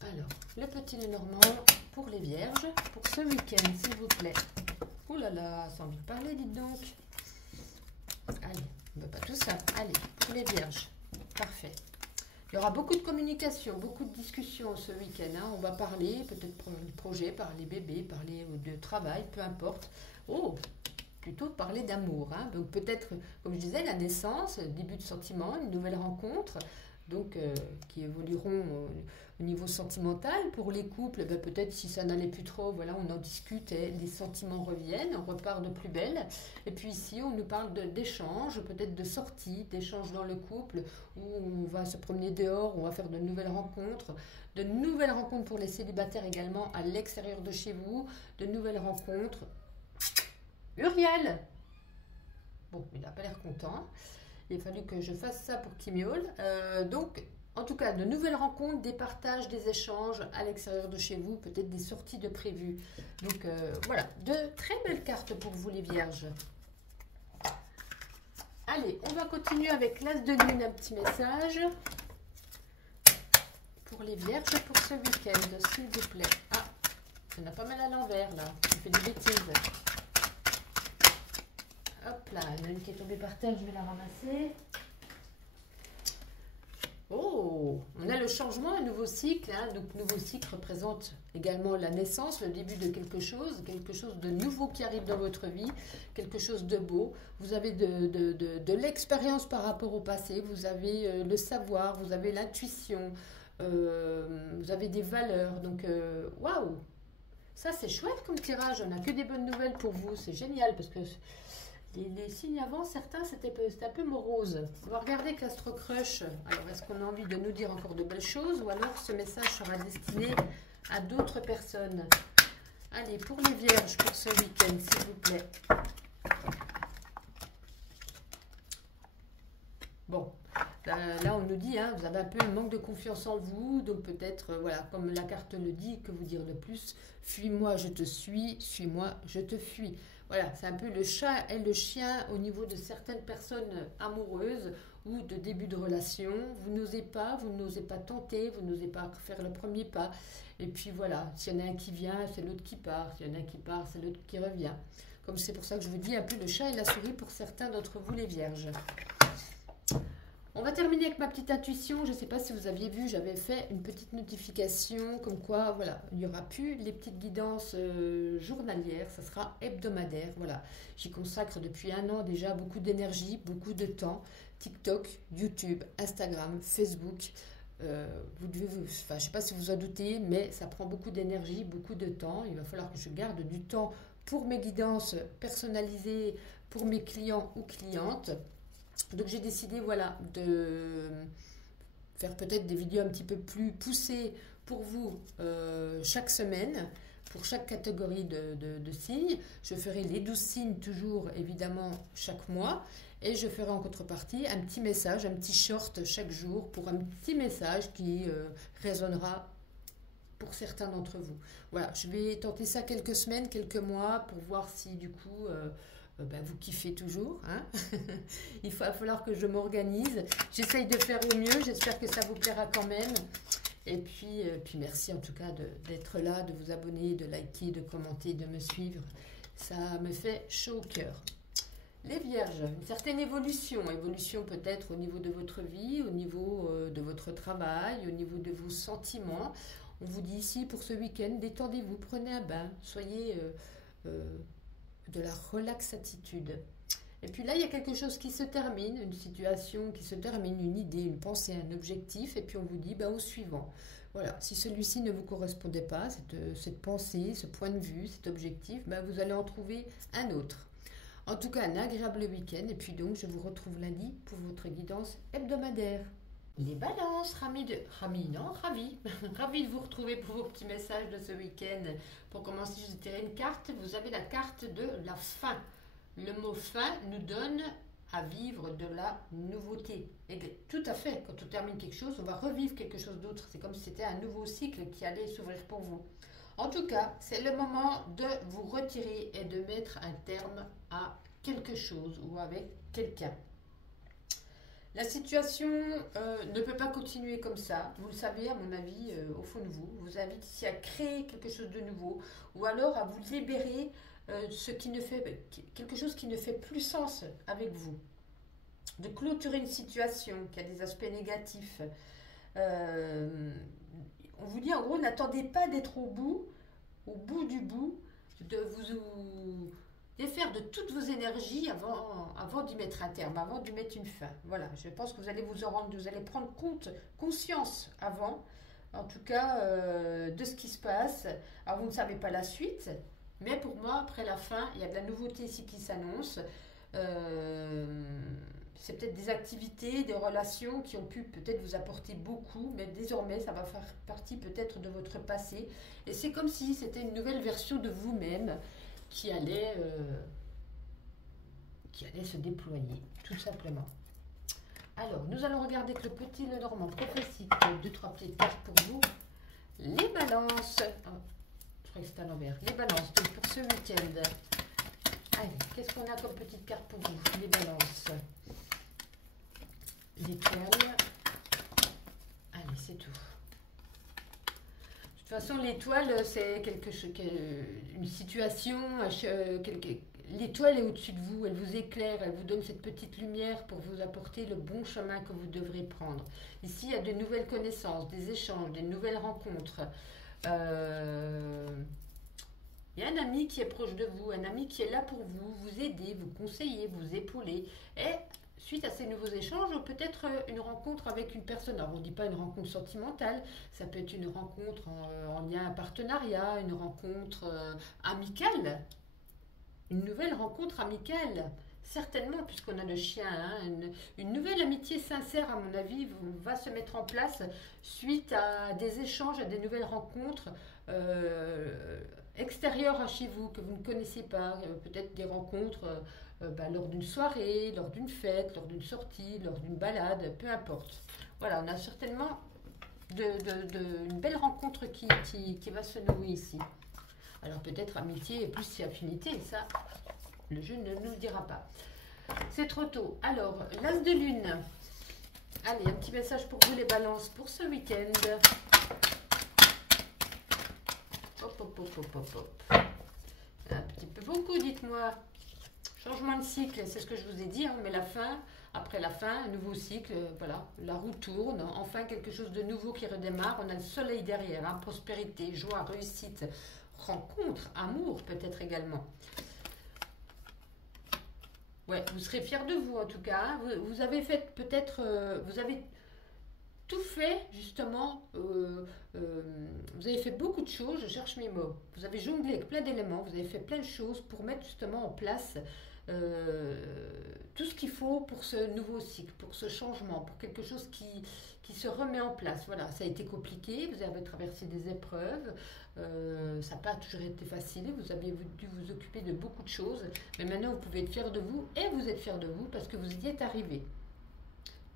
Alors, le petit Lenormand pour les vierges, pour ce week-end, s'il vous plaît. Ouh là là, ça a envie de parler, dites donc. Allez, on ne veut pas tout ça. Allez, pour les vierges. Parfait. Il y aura beaucoup de communication, beaucoup de discussions ce week-end, hein. On va parler, peut-être projet, parler bébé, parler de travail, peu importe. Oh, plutôt parler d'amour, hein. Donc peut-être, comme je disais, la naissance, début de sentiment, une nouvelle rencontre, donc qui évolueront au niveau sentimental. Pour les couples, ben, peut-être si ça n'allait plus trop, voilà, on en discute et les sentiments reviennent, on repart de plus belle. Et puis ici, on nous parle d'échanges, peut-être de sorties, d'échanges dans le couple, où on va se promener dehors, on va faire de nouvelles rencontres pour les célibataires également à l'extérieur de chez vous, de nouvelles rencontres. Uriel! Bon, il n'a pas l'air content. Il a fallu que je fasse ça pour qu'il miaule. Donc, en tout cas, de nouvelles rencontres, des partages, des échanges à l'extérieur de chez vous, peut-être des sorties de prévues. Donc, voilà, de très belles cartes pour vous les vierges. Allez, on va continuer avec l'As de Lune, un petit message pour les vierges pour ce week-end, s'il vous plaît. Ah, il y en a pas mal à l'envers, là. Je fais des bêtises. Hop là, il y en a une qui est tombée par terre, je vais la ramasser. Oh, Taureau. On a le changement, un nouveau cycle. Hein, donc, nouveau cycle représente également la naissance, le début de quelque chose de nouveau qui arrive dans votre vie, quelque chose de beau. Vous avez de l'expérience par rapport au passé, vous avez le savoir, vous avez l'intuition, vous avez des valeurs. Donc, waouh! Ça, c'est chouette comme tirage. On n'a que des bonnes nouvelles pour vous. C'est génial parce que les signes avant, certains, c'était un peu morose. On va regarder avec l'Astro Crush. Alors, est-ce qu'on a envie de nous dire encore de belles choses ou alors ce message sera destiné à d'autres personnes? Allez, pour les vierges, pour ce week-end, s'il vous plaît. Bon, là, on nous dit, hein, vous avez un peu un manque de confiance en vous, donc peut-être, voilà, comme la carte le dit, que vous dire de plus? Fuis-moi, je te suis, suis-moi, je te fuis. Voilà, c'est un peu le chat et le chien au niveau de certaines personnes amoureuses ou de début de relation. Vous n'osez pas tenter, vous n'osez pas faire le premier pas. Et puis voilà, s'il y en a un qui vient, c'est l'autre qui part. S'il y en a un qui part, c'est l'autre qui revient. Comme c'est pour ça que je vous dis un peu le chat et la souris pour certains d'entre vous les vierges. On va terminer avec ma petite intuition. Je ne sais pas si vous aviez vu, j'avais fait une petite notification comme quoi, voilà, il n'y aura plus les petites guidances journalières, ça sera hebdomadaire. Voilà, j'y consacre depuis 1 an déjà beaucoup d'énergie, beaucoup de temps. TikTok, YouTube, Instagram, Facebook. Vous devez enfin, je ne sais pas si vous en doutez, mais ça prend beaucoup d'énergie, beaucoup de temps. Il va falloir que je garde du temps pour mes guidances personnalisées, pour mes clients ou clientes. Donc j'ai décidé, voilà, de faire peut-être des vidéos un petit peu plus poussées pour vous chaque semaine, pour chaque catégorie de signes. Je ferai les 12 signes toujours, évidemment, chaque mois. Et je ferai en contrepartie un petit message, un petit short chaque jour pour un petit message qui résonnera pour certains d'entre vous. Voilà, je vais tenter ça quelques semaines, quelques mois pour voir si du coup... vous kiffez toujours, hein. Il va falloir que je m'organise. J'essaye de faire au mieux. J'espère que ça vous plaira quand même. Et puis merci en tout cas d'être là, de vous abonner, de liker, de commenter, de me suivre. Ça me fait chaud au cœur. Les vierges, une certaine évolution. Évolution peut-être au niveau de votre vie, au niveau de votre travail, au niveau de vos sentiments. On vous dit ici pour ce week-end, détendez-vous, prenez un bain, soyez... de la relaxatitude. Et puis là, il y a quelque chose qui se termine, une situation qui se termine, une idée, une pensée, un objectif, et puis on vous dit au suivant. Voilà, si celui-ci ne vous correspondait pas, cette pensée, ce point de vue, cet objectif, vous allez en trouver un autre. En tout cas, un agréable week-end, et puis donc je vous retrouve lundi pour votre guidance hebdomadaire. Les balances, ravis de vous retrouver pour vos petits messages de ce week-end. Pour commencer, je vous ai tiré une carte. Vous avez la carte de la fin. Le mot fin nous donne à vivre de la nouveauté. Et tout à fait, quand on termine quelque chose, on va revivre quelque chose d'autre. C'est comme si c'était un nouveau cycle qui allait s'ouvrir pour vous. En tout cas, c'est le moment de vous retirer et de mettre un terme à quelque chose ou avec quelqu'un. La situation ne peut pas continuer comme ça. Vous le savez, à mon avis, au fond de vous. Vous invite ici à créer quelque chose de nouveau ou alors à vous libérer quelque chose qui ne fait plus sens avec vous. De clôturer une situation qui a des aspects négatifs. On vous dit en gros, n'attendez pas d'être au bout du bout, de vous défaire de toutes vos énergies avant d'y mettre un terme, avant d'y mettre une fin. Voilà, je pense que vous allez vous allez prendre conscience avant, en tout cas, de ce qui se passe. Alors, vous ne savez pas la suite, mais pour moi, après la fin, il y a de la nouveauté ici qui s'annonce. C'est peut-être des activités, des relations qui ont pu peut-être vous apporter beaucoup, mais désormais, ça va faire partie peut-être de votre passé. Et c'est comme si c'était une nouvelle version de vous-même qui allait se déployer, tout simplement. Alors, nous allons regarder avec le petit Lenormand prophétique, 2-3 petites cartes pour vous. Les balances. Oh, je crois que c'est à l'envers. Les balances, donc pour ce week-end. Allez, qu'est-ce qu'on a comme petite carte pour vous? Les balances. L'étoile. Allez, c'est tout. De toute façon, l'étoile, c'est une situation, l'étoile est au-dessus de vous, elle vous éclaire, elle vous donne cette petite lumière pour vous apporter le bon chemin que vous devrez prendre. Ici, il y a de nouvelles connaissances, des échanges, des nouvelles rencontres. Il y a un ami qui est proche de vous, un ami qui est là pour vous, vous aider, vous conseiller, vous épauler. Et suite à ces nouveaux échanges, peut-être une rencontre avec une personne. Alors, on ne dit pas une rencontre sentimentale, ça peut être une rencontre en lien à partenariat, une rencontre amicale, une nouvelle rencontre amicale. Certainement, puisqu'on a le chien, hein, une nouvelle amitié sincère, à mon avis, va se mettre en place suite à des échanges, à des nouvelles rencontres extérieures à chez vous, que vous ne connaissez pas. Peut-être des rencontres lors d'une soirée, lors d'une fête, lors d'une sortie, lors d'une balade, peu importe. Voilà, on a certainement une belle rencontre qui va se nouer ici. Alors peut-être amitié et plus si affinité, ça, le jeu ne nous le dira pas. C'est trop tôt. Alors, l'as de lune. Allez, un petit message pour vous les balances pour ce week-end. Hop, hop, hop, hop, hop, hop. Un petit peu beaucoup, dites-moi. Changement de cycle, c'est ce que je vous ai dit, hein, mais la fin, après la fin, un nouveau cycle, voilà, la roue tourne, enfin quelque chose de nouveau qui redémarre, on a le soleil derrière, hein, prospérité, joie, réussite, rencontre, amour peut-être également. Ouais, vous serez fiers de vous en tout cas, hein. Vous avez fait peut-être, vous avez tout fait justement, vous avez fait beaucoup de choses, je cherche mes mots, vous avez jonglé avec plein d'éléments, vous avez fait plein de choses pour mettre justement en place tout ce qu'il faut pour ce nouveau cycle, pour ce changement, pour quelque chose qui se remet en place. Voilà, ça a été compliqué, vous avez traversé des épreuves, ça n'a pas toujours été facile, vous avez dû vous occuper de beaucoup de choses, mais maintenant vous pouvez être fiers de vous et vous êtes fiers de vous parce que vous y êtes arrivé.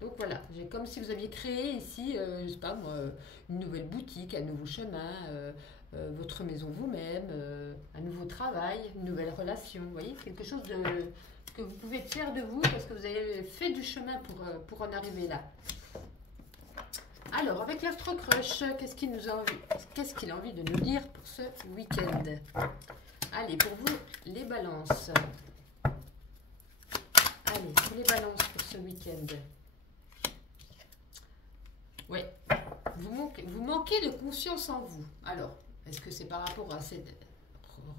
Donc voilà, comme si vous aviez créé ici, je ne sais pas moi, une nouvelle boutique, un nouveau chemin, votre maison vous-même, un nouveau travail, une nouvelle relation. Vous voyez, quelque chose que vous pouvez être fier de vous parce que vous avez fait du chemin pour en arriver là. Alors, avec l'Astro Crush, qu'est-ce qu'il a envie de nous dire pour ce week-end? Allez, pour vous, les balances. Allez, pour les balances pour ce week-end. Ouais, vous manquez de confiance en vous. Alors, est-ce que c'est par rapport à cette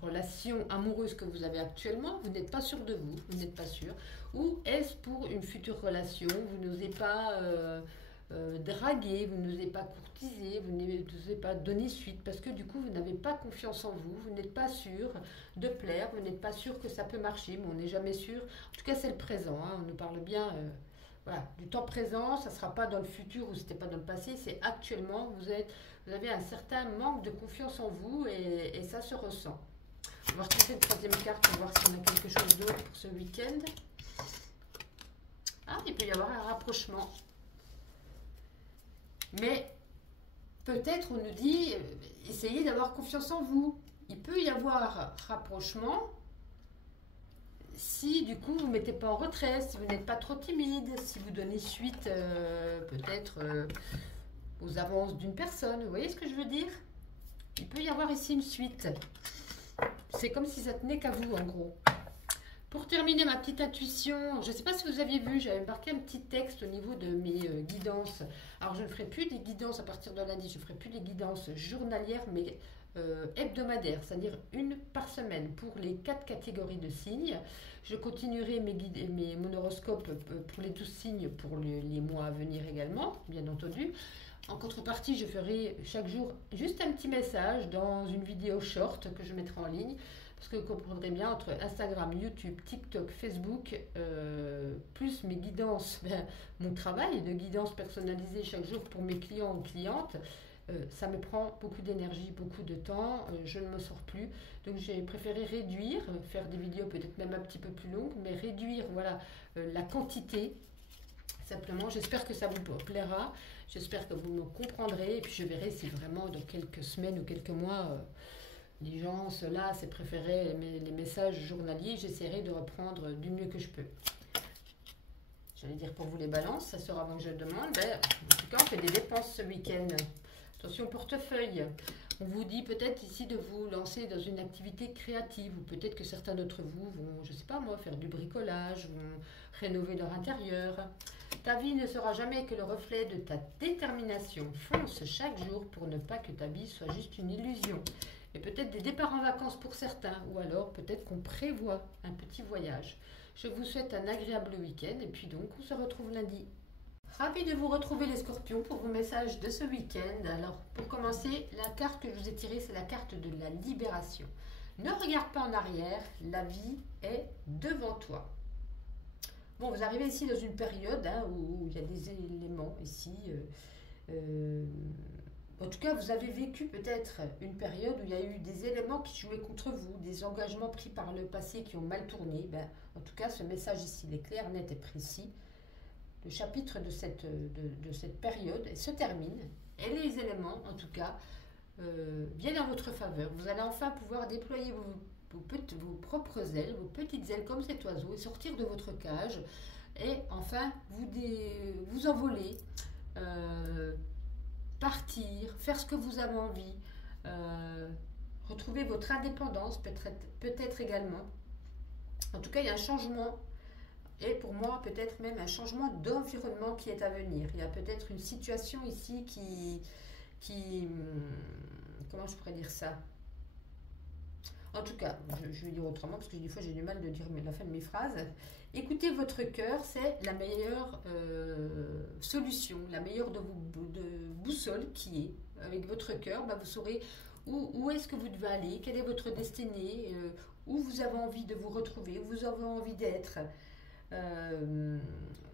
relation amoureuse que vous avez actuellement? Vous n'êtes pas sûr de vous, vous n'êtes pas sûr. Ou est-ce pour une future relation? Vous n'osez pas draguer, vous n'osez pas courtiser, vous n'osez pas donner suite parce que du coup, vous n'avez pas confiance en vous, vous n'êtes pas sûr de plaire, vous n'êtes pas sûr que ça peut marcher, mais on n'est jamais sûr. En tout cas, c'est le présent, hein, on nous parle bien... Voilà, du temps présent, ça ne sera pas dans le futur ou ce n'était pas dans le passé, c'est actuellement, vous avez un certain manque de confiance en vous et ça se ressent. On va retrouver une troisième carte pour voir si on a quelque chose d'autre pour ce week-end. Ah, il peut y avoir un rapprochement. Mais peut-être on nous dit, essayez d'avoir confiance en vous. Il peut y avoir rapprochement. Si du coup vous ne mettez pas en retrait, si vous n'êtes pas trop timide, si vous donnez suite peut-être aux avances d'une personne, vous voyez ce que je veux dire? Il peut y avoir ici une suite. C'est comme si ça tenait qu'à vous en gros. Pour terminer ma petite intuition, je ne sais pas si vous aviez vu, j'avais marqué un petit texte au niveau de mes guidances. Alors je ne ferai plus des guidances à partir de lundi, je ne ferai plus des guidances journalières, mais hebdomadaires, c'est-à-dire une par semaine pour les 4 catégories de signes. Je continuerai mon horoscope pour les 12 signes pour les mois à venir également, bien entendu. En contrepartie, je ferai chaque jour juste un petit message dans une vidéo short que je mettrai en ligne. Parce que vous comprendrez bien, entre Instagram, YouTube, TikTok, Facebook, plus mes guidances, mon travail de guidance personnalisée chaque jour pour mes clients ou clientes, ça me prend beaucoup d'énergie, beaucoup de temps, je ne me sors plus. Donc j'ai préféré réduire, faire des vidéos peut-être même un petit peu plus longues, mais réduire voilà, la quantité. Simplement, j'espère que ça vous plaira, j'espère que vous me comprendrez, et puis je verrai si vraiment dans quelques semaines ou quelques mois, les gens, ceux-là, c'est préféré les messages journaliers, j'essaierai de reprendre du mieux que je peux. J'allais dire pour vous les balances, ça sera avant que je demande. En tout cas, on fait des dépenses ce week-end. Attention portefeuille. On vous dit peut-être ici de vous lancer dans une activité créative ou peut-être que certains d'entre vous vont, je sais pas moi, faire du bricolage, vont rénover leur intérieur. Ta vie ne sera jamais que le reflet de ta détermination. Fonce chaque jour pour ne pas que ta vie soit juste une illusion. Et peut-être des départs en vacances pour certains ou alors peut-être qu'on prévoit un petit voyage. Je vous souhaite un agréable week-end et puis donc on se retrouve lundi. Ravi de vous retrouver les scorpions pour vos messages de ce week-end. Alors pour commencer, la carte que je vous ai tirée, c'est la carte de la libération. Ne regarde pas en arrière, la vie est devant toi. Bon, vous arrivez ici dans une période où il y a des éléments ici. En tout cas, vous avez vécu peut-être une période où il y a eu des éléments qui jouaient contre vous, des engagements pris par le passé qui ont mal tourné. En tout cas, ce message ici, il est clair, net et précis. Le chapitre de cette période se termine et les éléments, en tout cas, viennent en votre faveur. Vous allez enfin pouvoir déployer vos propres ailes, vos petites ailes comme cet oiseau et sortir de votre cage et enfin vous envoler, partir, faire ce que vous avez envie, retrouver votre indépendance peut-être également. En tout cas, il y a un changement. Et pour moi, peut-être même un changement d'environnement qui est à venir. Il y a peut-être une situation ici qui... Comment je pourrais dire ça? En tout cas, je vais dire autrement parce que des fois j'ai du mal de dire la fin de mes phrases. Écoutez votre cœur, c'est la meilleure solution, la meilleure de boussole qui est. Avec votre cœur, vous saurez où est-ce que vous devez aller, quelle est votre destinée, où vous avez envie de vous retrouver, où vous avez envie d'être.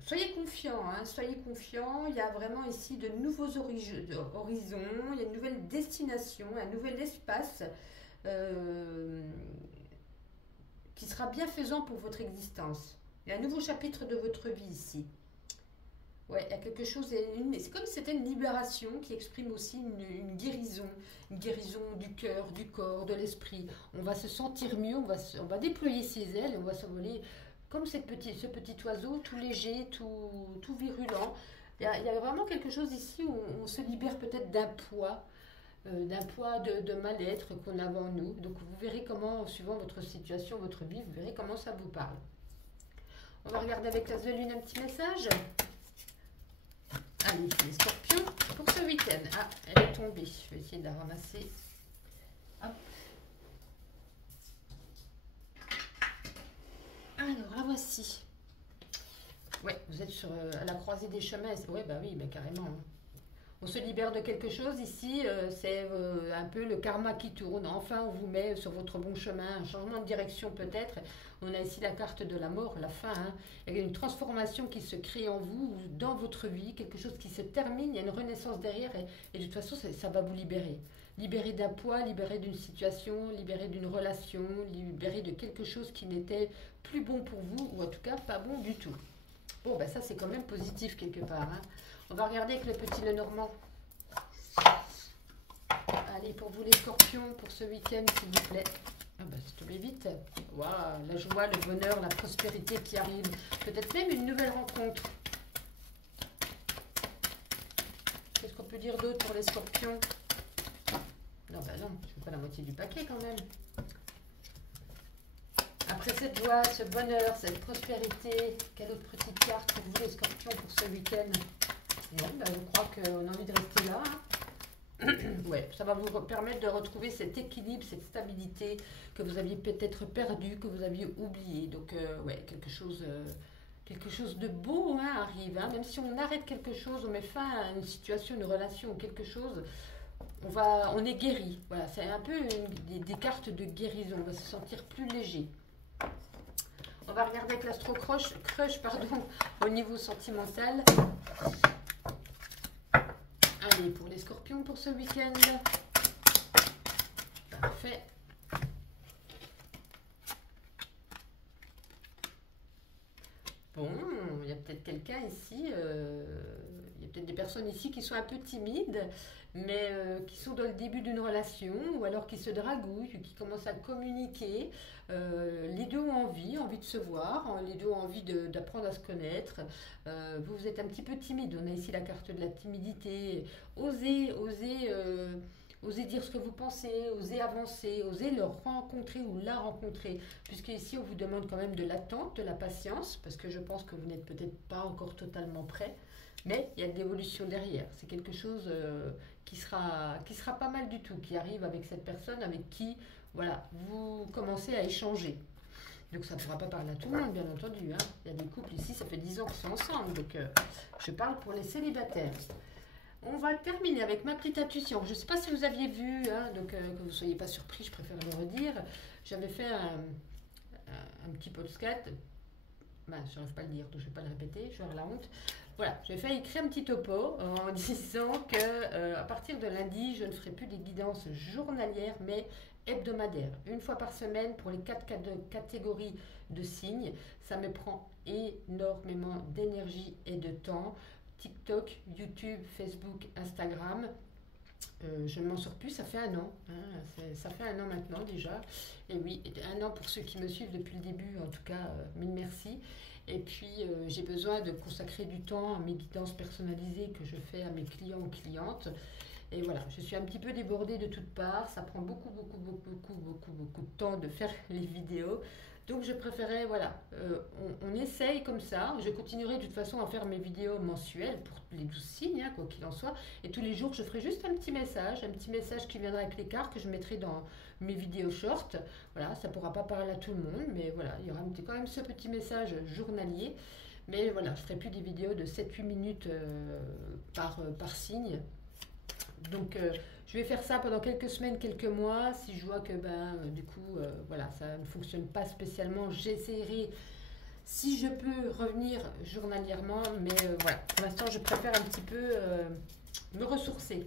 Soyez confiants, soyez confiants. Il y a vraiment ici de nouveaux horizons, il y a une nouvelle destination, un nouvel espace qui sera bienfaisant pour votre existence. Il y a un nouveau chapitre de votre vie ici. Ouais, il y a quelque chose, c'est comme si c'était une libération qui exprime aussi une guérison du cœur, du corps, de l'esprit. On va se sentir mieux, on va déployer ses ailes, on va s'envoler comme ce petit oiseau, tout léger, tout virulent. Il y a vraiment quelque chose ici où on se libère peut-être d'un poids de mal-être qu'on a en nous. Donc vous verrez comment, suivant votre situation, votre vie, vous verrez comment ça vous parle. On va regarder avec l'as de lune un petit message. Allez, les scorpions, pour ce week-end. Ah, elle est tombée. Je vais essayer de la ramasser. Hop. Alors, la voici. Ouais, vous êtes à la croisée des chemins. Ouais, oui, carrément. On se libère de quelque chose ici, c'est un peu le karma qui tourne. Enfin, on vous met sur votre bon chemin, un changement de direction peut-être. On a ici la carte de la mort, la fin. Il y a une transformation qui se crée en vous, dans votre vie, quelque chose qui se termine, il y a une renaissance derrière et de toute façon, ça va vous libérer. Libérer d'un poids, libérer d'une situation, libérer d'une relation, libérer de quelque chose qui n'était plus bon pour vous, ou en tout cas pas bon du tout. Bon, ça c'est quand même positif quelque part. On va regarder avec le petit Lenormand. Allez, pour vous les scorpions, pour ce week-end, s'il vous plaît. C'est tombé vite. Waouh, la joie, le bonheur, la prospérité qui arrive. Peut-être même une nouvelle rencontre. Qu'est-ce qu'on peut dire d'autre pour les scorpions? Non, non, je ne fais pas la moitié du paquet quand même. Après cette joie, ce bonheur, cette prospérité, quelle autre petite carte pour vous les scorpions pour ce week-end? Non, je crois qu'on a envie de rester là. Ouais, ça va vous permettre de retrouver cet équilibre, cette stabilité que vous aviez peut-être perdu, que vous aviez oublié. Donc, ouais, quelque chose de beau arrive. Même si on arrête quelque chose, on met fin à une situation, une relation ou quelque chose, on est guéri. Voilà, c'est un peu des cartes de guérison. On va se sentir plus léger. On va regarder avec l'astro-crush, au niveau sentimental. Allez, pour les scorpions pour ce week-end. Parfait. Bon, il y a peut-être quelqu'un ici, il y a peut-être des personnes ici qui sont un peu timides, mais qui sont dans le début d'une relation, ou alors qui se dragouillent, qui commencent à communiquer. Les deux ont envie de se voir, hein, les deux ont envie d'apprendre à se connaître. Vous êtes un petit peu timide, on a ici la carte de la timidité. Osez dire ce que vous pensez, osez avancer, osez le rencontrer ou la rencontrer. Puisque ici, on vous demande quand même de l'attente, de la patience, parce que je pense que vous n'êtes peut-être pas encore totalement prêt, mais il y a de l'évolution derrière. C'est quelque chose qui sera pas mal du tout, qui arrive avec cette personne avec qui, voilà, vous commencez à échanger. Donc ça ne pourra pas parler à tout le monde, bien entendu, hein. Il y a des couples ici, ça fait 10 ans qu'ils sont ensemble, donc je parle pour les célibataires. On va terminer avec ma petite intuition. Je ne sais pas si vous aviez vu, hein, donc que vous ne soyez pas surpris, je préfère le redire. J'avais fait un petit podcast, ben, je n'arrive pas à le dire, donc je ne vais pas le répéter, je vais avoir la honte. Voilà, j'ai fait écrire un petit topo en disant que à partir de lundi, je ne ferai plus des guidances journalières, mais hebdomadaires. Une fois par semaine pour les 4 catégories de signes. Ça me prend énormément d'énergie et de temps. TikTok, YouTube, Facebook, Instagram. Je ne m'en sors plus, ça fait un an. Hein, ça fait un an maintenant déjà. Et oui, un an pour ceux qui me suivent depuis le début, en tout cas, mille merci. Et puis, j'ai besoin de consacrer du temps à mes guidances personnalisées que je fais à mes clients ou clientes. Et voilà, je suis un petit peu débordée de toutes parts. Ça prend beaucoup de temps de faire les vidéos. Donc je préférais, voilà, on essaye comme ça. Je continuerai de toute façon à faire mes vidéos mensuelles pour les 12 signes, hein, quoi qu'il en soit. Et tous les jours, je ferai juste un petit message qui viendra avec les cartes que je mettrai dans mes vidéos short. Voilà, ça ne pourra pas parler à tout le monde, mais voilà, il y aura quand même ce petit message journalier. Mais voilà, je ne ferai plus des vidéos de 7-8 minutes par signe. Donc je vais faire ça pendant quelques semaines, quelques mois. Si je vois que du coup voilà, ça ne fonctionne pas spécialement, j'essaierai si je peux revenir journalièrement. Mais voilà, pour l'instant je préfère un petit peu me ressourcer.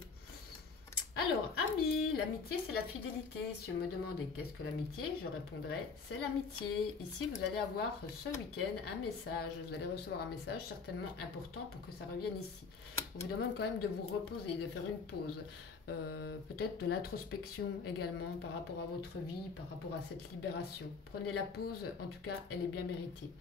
Alors, amis, l'amitié c'est la fidélité. Si on me demandait qu'est-ce que l'amitié, je répondrais c'est l'amitié. Ici, vous allez avoir ce week-end un message. Vous allez recevoir un message certainement important pour que ça revienne ici. On vous demande quand même de vous reposer, de faire une pause. Peut-être de l'introspection également par rapport à votre vie, par rapport à cette libération. Prenez la pause, en tout cas, elle est bien méritée.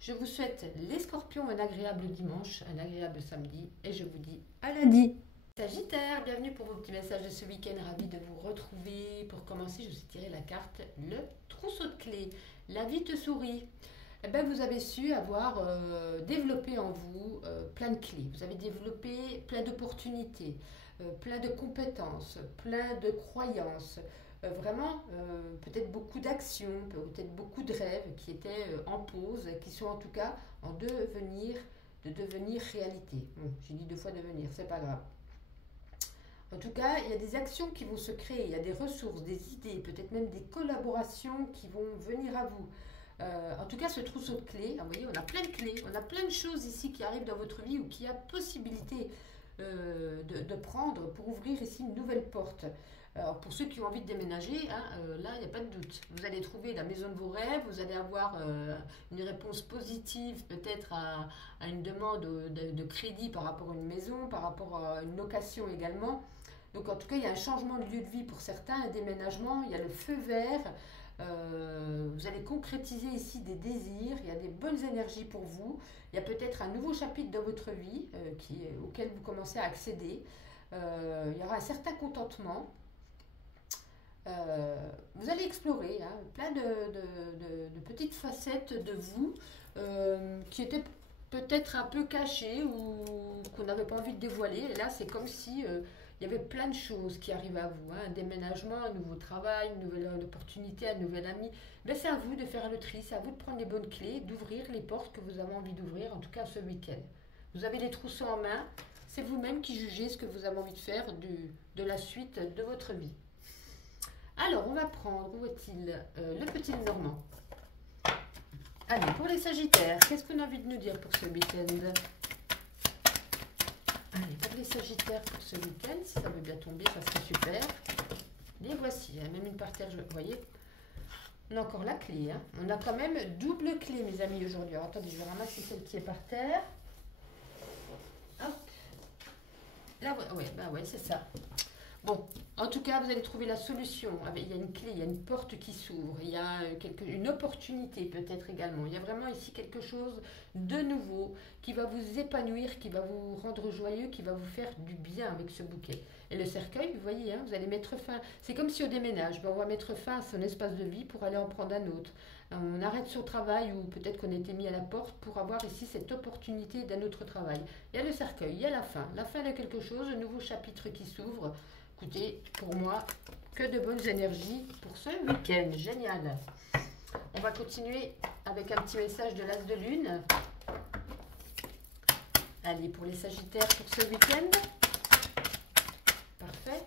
Je vous souhaite, les scorpions, un agréable dimanche, un agréable samedi, et je vous dis à lundi. Sagittaire, bienvenue pour vos petits messages de ce week-end, ravi de vous retrouver. Pour commencer, je vous ai tiré la carte, le trousseau de clés. La vie te sourit. Eh bien, vous avez su avoir développé en vous plein de clés. Vous avez développé plein d'opportunités, plein de compétences, plein de croyances. Vraiment, peut-être beaucoup d'actions, peut-être beaucoup de rêves qui étaient en pause, qui sont en tout cas en de devenir réalité. Bon, j'ai dit 2 fois devenir, c'est pas grave. En tout cas, il y a des actions qui vont se créer, il y a des ressources, des idées, peut-être même des collaborations qui vont venir à vous. En tout cas, ce trousseau de clés, vous voyez, on a plein de clés, on a plein de choses ici qui arrivent dans votre vie ou qui a possibilité de prendre pour ouvrir ici une nouvelle porte. Alors, pour ceux qui ont envie de déménager, hein, là, il n'y a pas de doute. Vous allez trouver la maison de vos rêves, vous allez avoir une réponse positive peut-être à une demande de crédit par rapport à une maison, par rapport à une location également. Donc, en tout cas, il y a un changement de lieu de vie pour certains, un déménagement, il y a le feu vert. Vous allez concrétiser ici des désirs, il y a des bonnes énergies pour vous, il y a peut-être un nouveau chapitre dans votre vie auquel vous commencez à accéder, il y aura un certain contentement, vous allez explorer plein de petites facettes de vous qui étaient peut-être un peu cachées ou qu'on n'avait pas envie de dévoiler, et là c'est comme si il y avait plein de choses qui arrivent à vous, hein, un déménagement, un nouveau travail, une nouvelle opportunité, un nouvel ami. Ben, c'est à vous de faire le tri, c'est à vous de prendre les bonnes clés, d'ouvrir les portes que vous avez envie d'ouvrir, en tout cas ce week-end. Vous avez les trousseaux en main, c'est vous-même qui jugez ce que vous avez envie de faire de la suite de votre vie. Alors, on va prendre, où est-il, le petit Normand. Allez, pour les Sagittaires, qu'est-ce qu'on a envie de nous dire pour ce week-end ? Allez, pour les Sagittaires pour ce week-end, si ça veut bien tomber, ça serait super. Les voici, hein, même une parterre, vous voyez. On a encore la clé, hein. On a quand même double clé, mes amis, aujourd'hui. Alors, attendez, je vais ramasser celle qui est par terre. Hop. Là, ouais, bah ouais, c'est ça. Bon, en tout cas, vous allez trouver la solution. Il y a une clé, il y a une porte qui s'ouvre, il y a une opportunité peut-être également. Il y a vraiment ici quelque chose de nouveau qui va vous épanouir, qui va vous rendre joyeux, qui va vous faire du bien avec ce bouquet. Et le cercueil, vous voyez, hein, vous allez mettre fin. C'est comme si au déménage, ben, on va mettre fin à son espace de vie pour aller en prendre un autre. On arrête son travail ou peut-être qu'on a été mis à la porte pour avoir ici cette opportunité d'un autre travail. Il y a le cercueil, il y a la fin de quelque chose, un nouveau chapitre qui s'ouvre. Écoutez, pour moi, que de bonnes énergies pour ce week-end. Génial. On va continuer avec un petit message de l'As de Lune. Allez, pour les Sagittaires pour ce week-end. Parfait.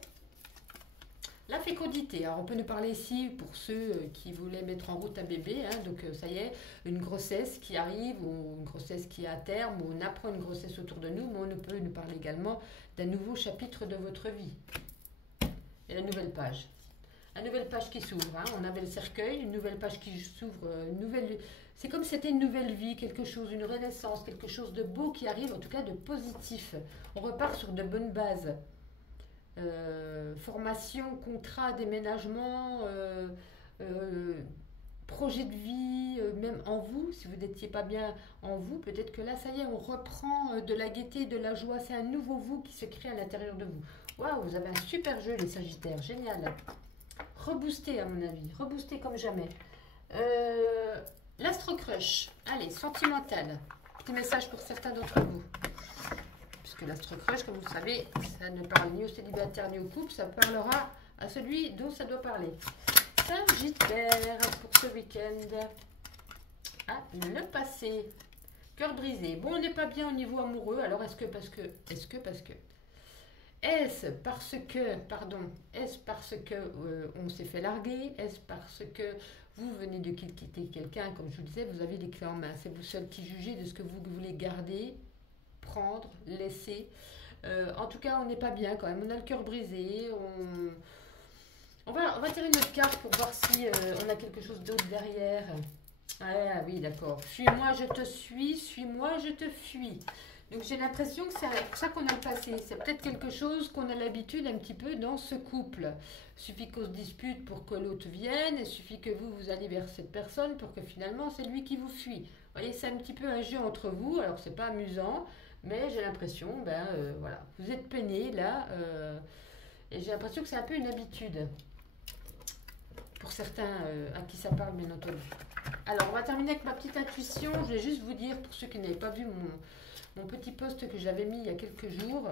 La fécondité. Alors, on peut nous parler ici pour ceux qui voulaient mettre en route un bébé. Hein, donc, ça y est, une grossesse qui arrive ou une grossesse qui est à terme ou on apprend une grossesse autour de nous. Mais on peut nous parler également d'un nouveau chapitre de votre vie. Et la nouvelle page. La nouvelle page qui s'ouvre. Hein. On avait le cercueil, une nouvelle page qui s'ouvre. C'est comme si c'était une nouvelle vie, quelque chose, une renaissance, quelque chose de beau qui arrive, en tout cas de positif. On repart sur de bonnes bases. Formation, contrat, déménagement, projet de vie, même en vous, si vous n'étiez pas bien en vous, peut-être que là, ça y est, on reprend de la gaieté, de la joie. C'est un nouveau vous qui se crée à l'intérieur de vous. Waouh, vous avez un super jeu, les Sagittaires, génial. Reboosté, à mon avis, reboosté comme jamais. L'Astro Crush, allez, sentimental. Petit message pour certains d'entre vous. Puisque l'Astro Crush, comme vous le savez, ça ne parle ni aux célibataires ni aux couples, ça parlera à celui dont ça doit parler. Sagittaire pour ce week-end. Ah, le passé. Cœur brisé. Bon, on n'est pas bien au niveau amoureux, alors est-ce parce que on s'est fait larguer? Est-ce parce que vous venez de quitter quelqu'un? Comme je vous disais, vous avez les clés en main. C'est vous seul qui jugez de ce que vous voulez garder, prendre, laisser. En tout cas, on n'est pas bien quand même. On a le cœur brisé. On va tirer notre carte pour voir si on a quelque chose d'autre derrière. Ah oui, d'accord. Suis-moi, je te suis-moi, je te fuis. Donc j'ai l'impression que c'est pour ça qu'on a le passé. C'est peut-être quelque chose qu'on a l'habitude un petit peu dans ce couple. Il suffit qu'on se dispute pour que l'autre vienne. Il suffit que vous allez vers cette personne pour que finalement c'est lui qui vous fuit. Vous voyez, c'est un petit peu un jeu entre vous. Alors c'est pas amusant, mais j'ai l'impression, voilà, vous êtes peiné là. Et j'ai l'impression que c'est un peu une habitude. Pour certains à qui ça parle, bien entendu. Alors, on va terminer avec ma petite intuition. Je vais juste vous dire, pour ceux qui n'avaient pas vu mon petit post que j'avais mis il y a quelques jours,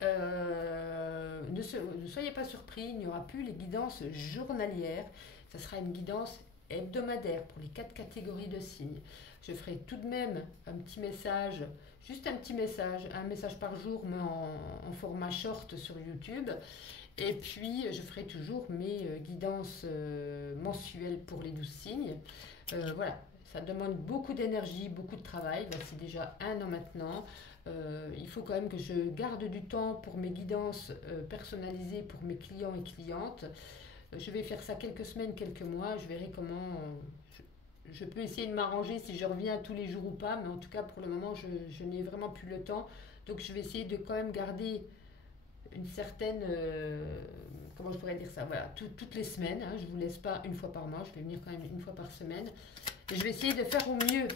ne soyez pas surpris, il n'y aura plus les guidances journalières. Ça sera une guidance hebdomadaire pour les 4 catégories de signes. Je ferai tout de même un petit message, juste un message par jour, mais en format short sur YouTube. Et puis, je ferai toujours mes guidances mensuelles pour les 12 signes. Voilà, ça demande beaucoup d'énergie, beaucoup de travail. Ben, c'est déjà 1 an maintenant. Il faut quand même que je garde du temps pour mes guidances personnalisées pour mes clients et clientes. Je vais faire ça quelques semaines, quelques mois. Je verrai comment je peux essayer de m'arranger si je reviens tous les jours ou pas. Mais en tout cas, pour le moment, je n'ai vraiment plus le temps. Donc, je vais essayer de quand même garder une certaine, comment je pourrais dire ça, voilà, toutes les semaines, hein, je ne vous laisse pas une fois par mois, je vais venir quand même une fois par semaine, et je vais essayer de faire au mieux,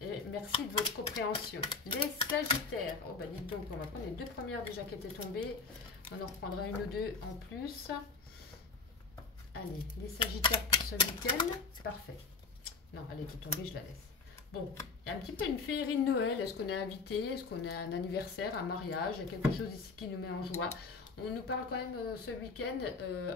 et merci de votre compréhension. Les Sagittaires, oh bah dites donc, on va prendre les 2 premières déjà qui étaient tombées, on en reprendra 1 ou 2 en plus. Allez, les Sagittaires pour ce week-end, c'est parfait. Non, elle était tombée, je la laisse. Bon, il y a un petit peu une féerie de Noël. Est-ce qu'on est invité? Est-ce qu'on a un anniversaire, un mariage? Quelque chose ici qui nous met en joie. On nous parle quand même ce week-end,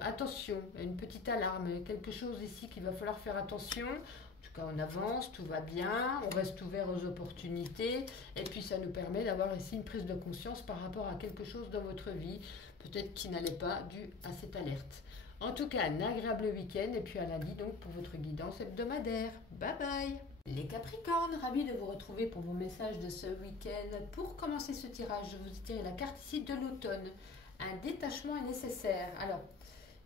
attention, une petite alarme, quelque chose ici qu'il va falloir faire attention. En tout cas, on avance, tout va bien, on reste ouvert aux opportunités. Et puis, ça nous permet d'avoir ici une prise de conscience par rapport à quelque chose dans votre vie, peut-être qui n'allait pas dû à cette alerte. En tout cas, un agréable week-end et puis à lundi donc pour votre guidance hebdomadaire. Bye bye! Les Capricornes, ravis de vous retrouver pour vos messages de ce week-end. Pour commencer ce tirage, je vous ai tiré la carte ici de l'automne. Un détachement est nécessaire. Alors,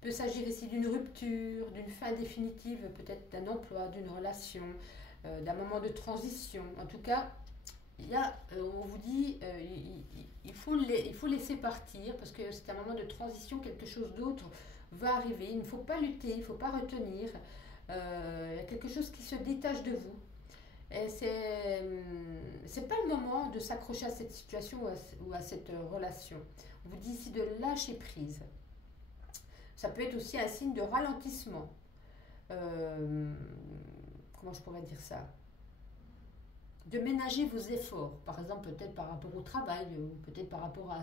il peut s'agir ici d'une rupture, d'une fin définitive, peut-être d'un emploi, d'une relation, d'un moment de transition. En tout cas, on vous dit, il faut laisser partir parce que c'est un moment de transition, quelque chose d'autre va arriver. Il ne faut pas lutter, il ne faut pas retenir. Il y a quelque chose qui se détache de vous. Et c'est pas le moment de s'accrocher à cette situation ou à cette relation. On vous dit ici de lâcher prise. Ça peut être aussi un signe de ralentissement. Comment je pourrais dire ça? De ménager vos efforts, par exemple peut-être par rapport au travail, ou peut-être par rapport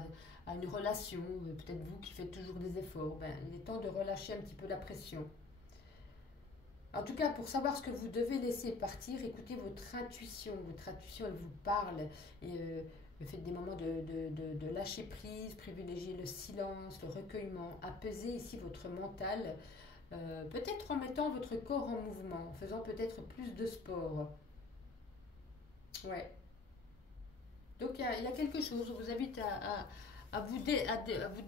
à une relation, peut-être vous qui faites toujours des efforts, ben, il est temps de relâcher un petit peu la pression. En tout cas, pour savoir ce que vous devez laisser partir, écoutez votre intuition. Votre intuition, elle vous parle. Et faites des moments de lâcher prise, privilégier le silence, le recueillement, apaiser ici votre mental. Peut-être en mettant votre corps en mouvement, en faisant peut-être plus de sport. Ouais. Donc il y a quelque chose. Je vous invite à vous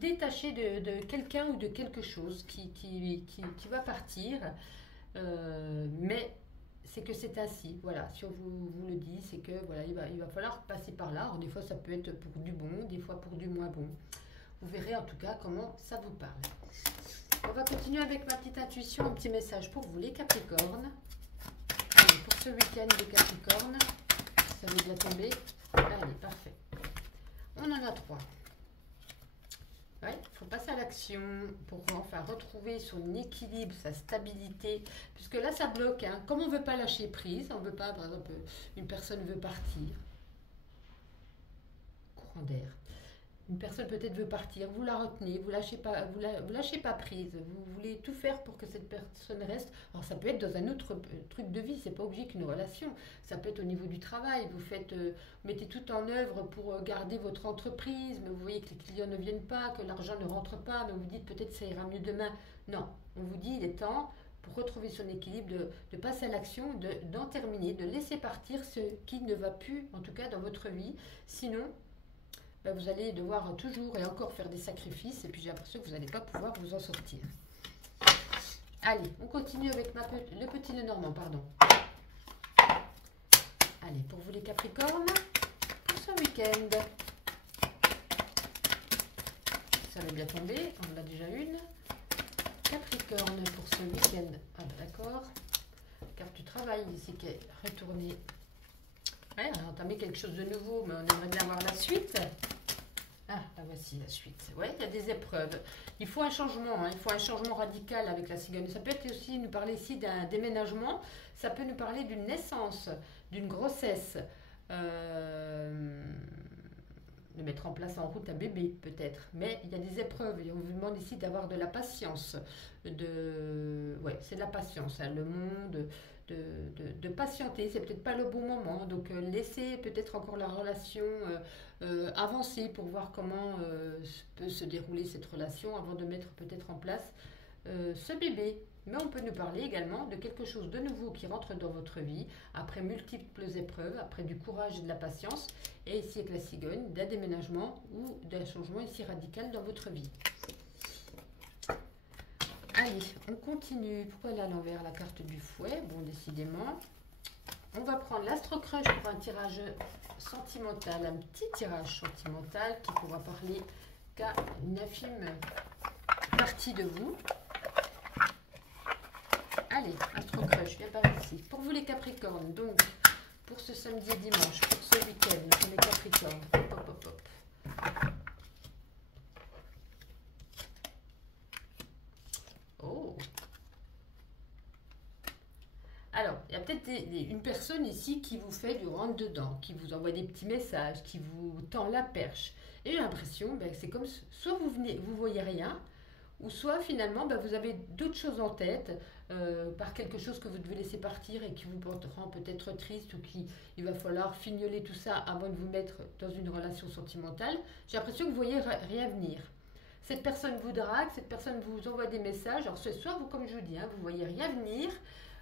détacher de quelqu'un ou de quelque chose qui va partir. Mais c'est que c'est ainsi. Voilà, si on vous le dit, c'est que voilà, il va falloir passer par là. Alors, des fois, ça peut être pour du bon, des fois pour du moins bon. Vous verrez en tout cas comment ça vous parle. On va continuer avec ma petite intuition, un petit message pour vous, les Capricornes. Allez, pour ce week-end, les Capricornes, ça veut bien tomber. Allez, parfait. On en a 3. Ouais, il faut passer à l'action pour enfin retrouver son équilibre, sa stabilité. Puisque là, ça bloque. Hein. Comme on ne veut pas lâcher prise, on ne veut pas, par exemple, une personne veut partir. Courant d'air. Une personne peut-être veut partir, vous la retenez, vous lâchez pas prise, vous voulez tout faire pour que cette personne reste. Alors ça peut être dans un autre truc de vie, c'est pas obligé qu'une relation. Ça peut être au niveau du travail, vous mettez tout en œuvre pour garder votre entreprise, mais vous voyez que les clients ne viennent pas, que l'argent ne rentre pas, mais vous dites peut-être ça ira mieux demain. Non, on vous dit il est temps pour retrouver son équilibre, de passer à l'action, d'en terminer, de laisser partir ce qui ne va plus, en tout cas dans votre vie. Sinon, vous allez devoir toujours et encore faire des sacrifices et puis j'ai l'impression que vous n'allez pas pouvoir vous en sortir. Allez, on continue avec le petit Lenormand, pardon. Allez, pour vous les Capricornes, pour ce week-end. Ça va bien tomber, on en a déjà une. Capricorne pour ce week-end. Ah d'accord. Carte du travail ici qui est retournée. Ouais, on a entamé quelque chose de nouveau, mais on aimerait bien voir la suite. Ah, la voici la suite. Oui, il y a des épreuves. Il faut un changement, hein, il faut un changement radical avec la cigogne. Ça peut être aussi nous parler ici d'un déménagement, ça peut nous parler d'une naissance, d'une grossesse, de mettre en place en route un bébé peut-être. Mais il y a des épreuves et on vous demande ici d'avoir de la patience. Ouais, c'est de la patience, hein, le monde. De patienter, c'est peut-être pas le bon moment, donc laissez peut-être encore la relation avancer pour voir comment peut se dérouler cette relation avant de mettre peut-être en place ce bébé. Mais on peut nous parler également de quelque chose de nouveau qui rentre dans votre vie après multiples épreuves, après du courage et de la patience, et ici avec la cigogne, d'un déménagement ou d'un changement ici radical dans votre vie. Allez, on continue. Pourquoi elle est à l'envers, la carte du fouet? Bon, décidément. On va prendre l'Astro-Crush pour un tirage sentimental, un petit tirage sentimental qui pourra parler qu'à une infime partie de vous. Allez, Astro-Crush, viens par ici. Pour vous les Capricornes, donc, pour ce samedi et dimanche, pour ce week-end, pour les Capricornes. Hop, hop, hop, hop. Oh. Alors, il y a peut-être une personne ici qui vous fait du rentre-dedans, qui vous envoie des petits messages, qui vous tend la perche. Et j'ai l'impression que c'est comme soit vous voyez rien, ou soit finalement vous avez d'autres choses en tête, par quelque chose que vous devez laisser partir et qui vous rend peut-être triste ou il va falloir fignoler tout ça avant de vous mettre dans une relation sentimentale. J'ai l'impression que vous voyez rien venir. Cette personne vous drague, cette personne vous envoie des messages. Alors, soit vous, comme je vous dis, hein, vous voyez rien venir,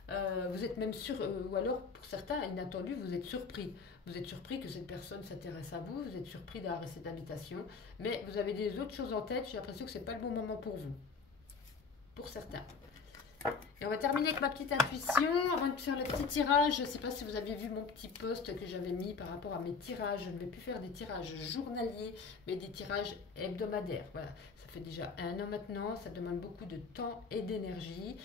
vous êtes même sûr, ou alors pour certains, inattendu, vous êtes surpris. Vous êtes surpris que cette personne s'intéresse à vous, vous êtes surpris d'avoir cette invitation, mais vous avez des autres choses en tête. J'ai l'impression que ce n'est pas le bon moment pour vous. Pour certains. Et on va terminer avec ma petite intuition avant de faire le petit tirage. Je ne sais pas si vous avez vu mon petit post que j'avais mis par rapport à mes tirages. Je ne vais plus faire des tirages journaliers, mais des tirages hebdomadaires. Voilà, ça fait déjà 1 an maintenant. Ça demande beaucoup de temps et d'énergie.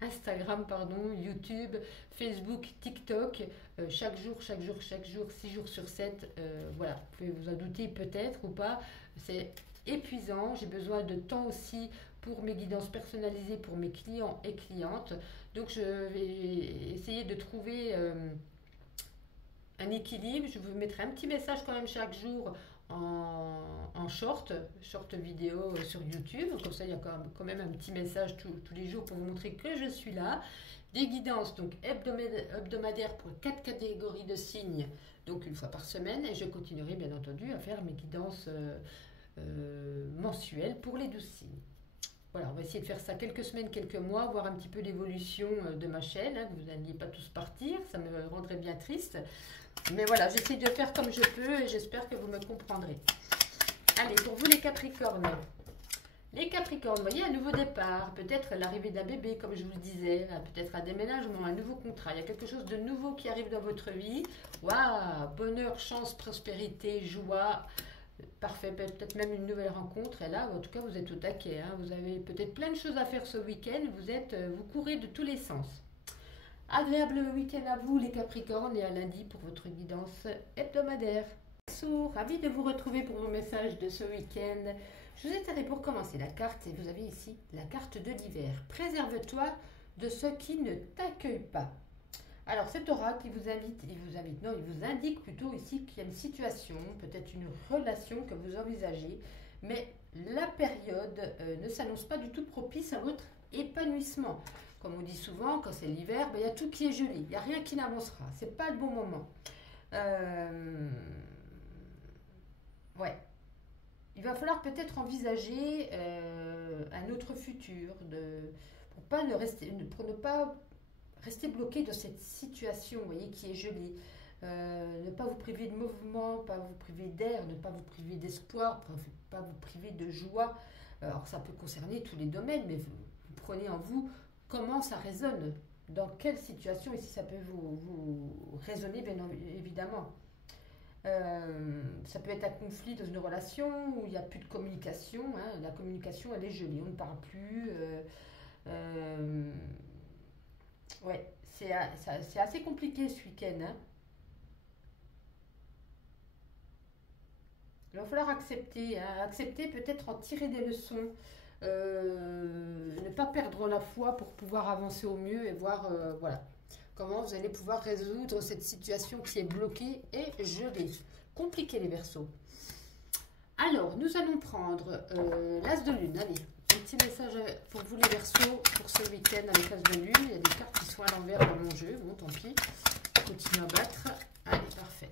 Instagram, pardon, YouTube, Facebook, TikTok, chaque jour, 6 jours sur 7. Voilà, vous pouvez vous en douter peut-être ou pas. C'est épuisant. J'ai besoin de temps aussi pour mes guidances personnalisées pour mes clients et clientes. Donc je vais essayer de trouver un équilibre. Je vous mettrai un petit message quand même chaque jour en short vidéo sur YouTube. Comme ça, il y a quand même un petit message tous les jours pour vous montrer que je suis là. Des guidances donc hebdomadaires pour 4 catégories de signes, donc 1 fois par semaine. Et je continuerai bien entendu à faire mes guidances mensuelles pour les 12 signes. Voilà, on va essayer de faire ça quelques semaines, quelques mois, voir un petit peu l'évolution de ma chaîne, hein, que vous n'alliez pas tous partir, ça me rendrait bien triste. Mais voilà, j'essaie de faire comme je peux et j'espère que vous me comprendrez. Allez, pour vous les Capricornes. Les Capricornes, vous voyez, un nouveau départ, peut-être l'arrivée d'un bébé, comme je vous le disais, peut-être un déménagement, un nouveau contrat. Il y a quelque chose de nouveau qui arrive dans votre vie. Waouh, bonheur, chance, prospérité, joie. Parfait, peut-être même une nouvelle rencontre. Et là, en tout cas, vous êtes au taquet. Hein. Vous avez peut-être plein de choses à faire ce week-end. Vous courez de tous les sens. Agréable week-end à vous, les Capricornes, et à lundi pour votre guidance hebdomadaire. Ravi de vous retrouver pour vos messages de ce week-end. Je vous ai allé pour commencer la carte et vous avez ici la carte de l'hiver. Préserve-toi de ceux qui ne t'accueillent pas. Alors cet oracle, il vous indique plutôt ici qu'il y a une situation, peut-être une relation que vous envisagez, mais la période ne s'annonce pas du tout propice à votre épanouissement. Comme on dit souvent, quand c'est l'hiver, il y a tout qui est gelé, il n'y a rien qui n'avancera, c'est pas le bon moment. Ouais. Il va falloir peut-être envisager un autre futur pour ne pas rester bloqué dans cette situation, vous voyez, qui est gelée. Ne pas vous priver de mouvement, pas vous priver d'air, ne pas vous priver d'espoir, pas vous priver de joie. Alors ça peut concerner tous les domaines, mais vous prenez en vous comment ça résonne, dans quelle situation, et si ça peut vous résonner, bien évidemment. Ça peut être un conflit dans une relation où il n'y a plus de communication, hein. La communication, elle est gelée, on ne parle plus. Ouais, c'est assez compliqué ce week-end. Hein. Il va falloir accepter, hein. Accepter, peut-être en tirer des leçons, ne pas perdre la foi pour pouvoir avancer au mieux et voir voilà, comment vous allez pouvoir résoudre cette situation qui est bloquée et gelée. Compliqué les Verseaux. Alors, nous allons prendre l'As de Lune. Allez, un petit message pour vous les Verseaux pour ce week-end avec l'As de Lune. Il y a des cartes qui sont à l'envers dans mon jeu. Bon, tant pis. Continue à battre. Allez, parfait.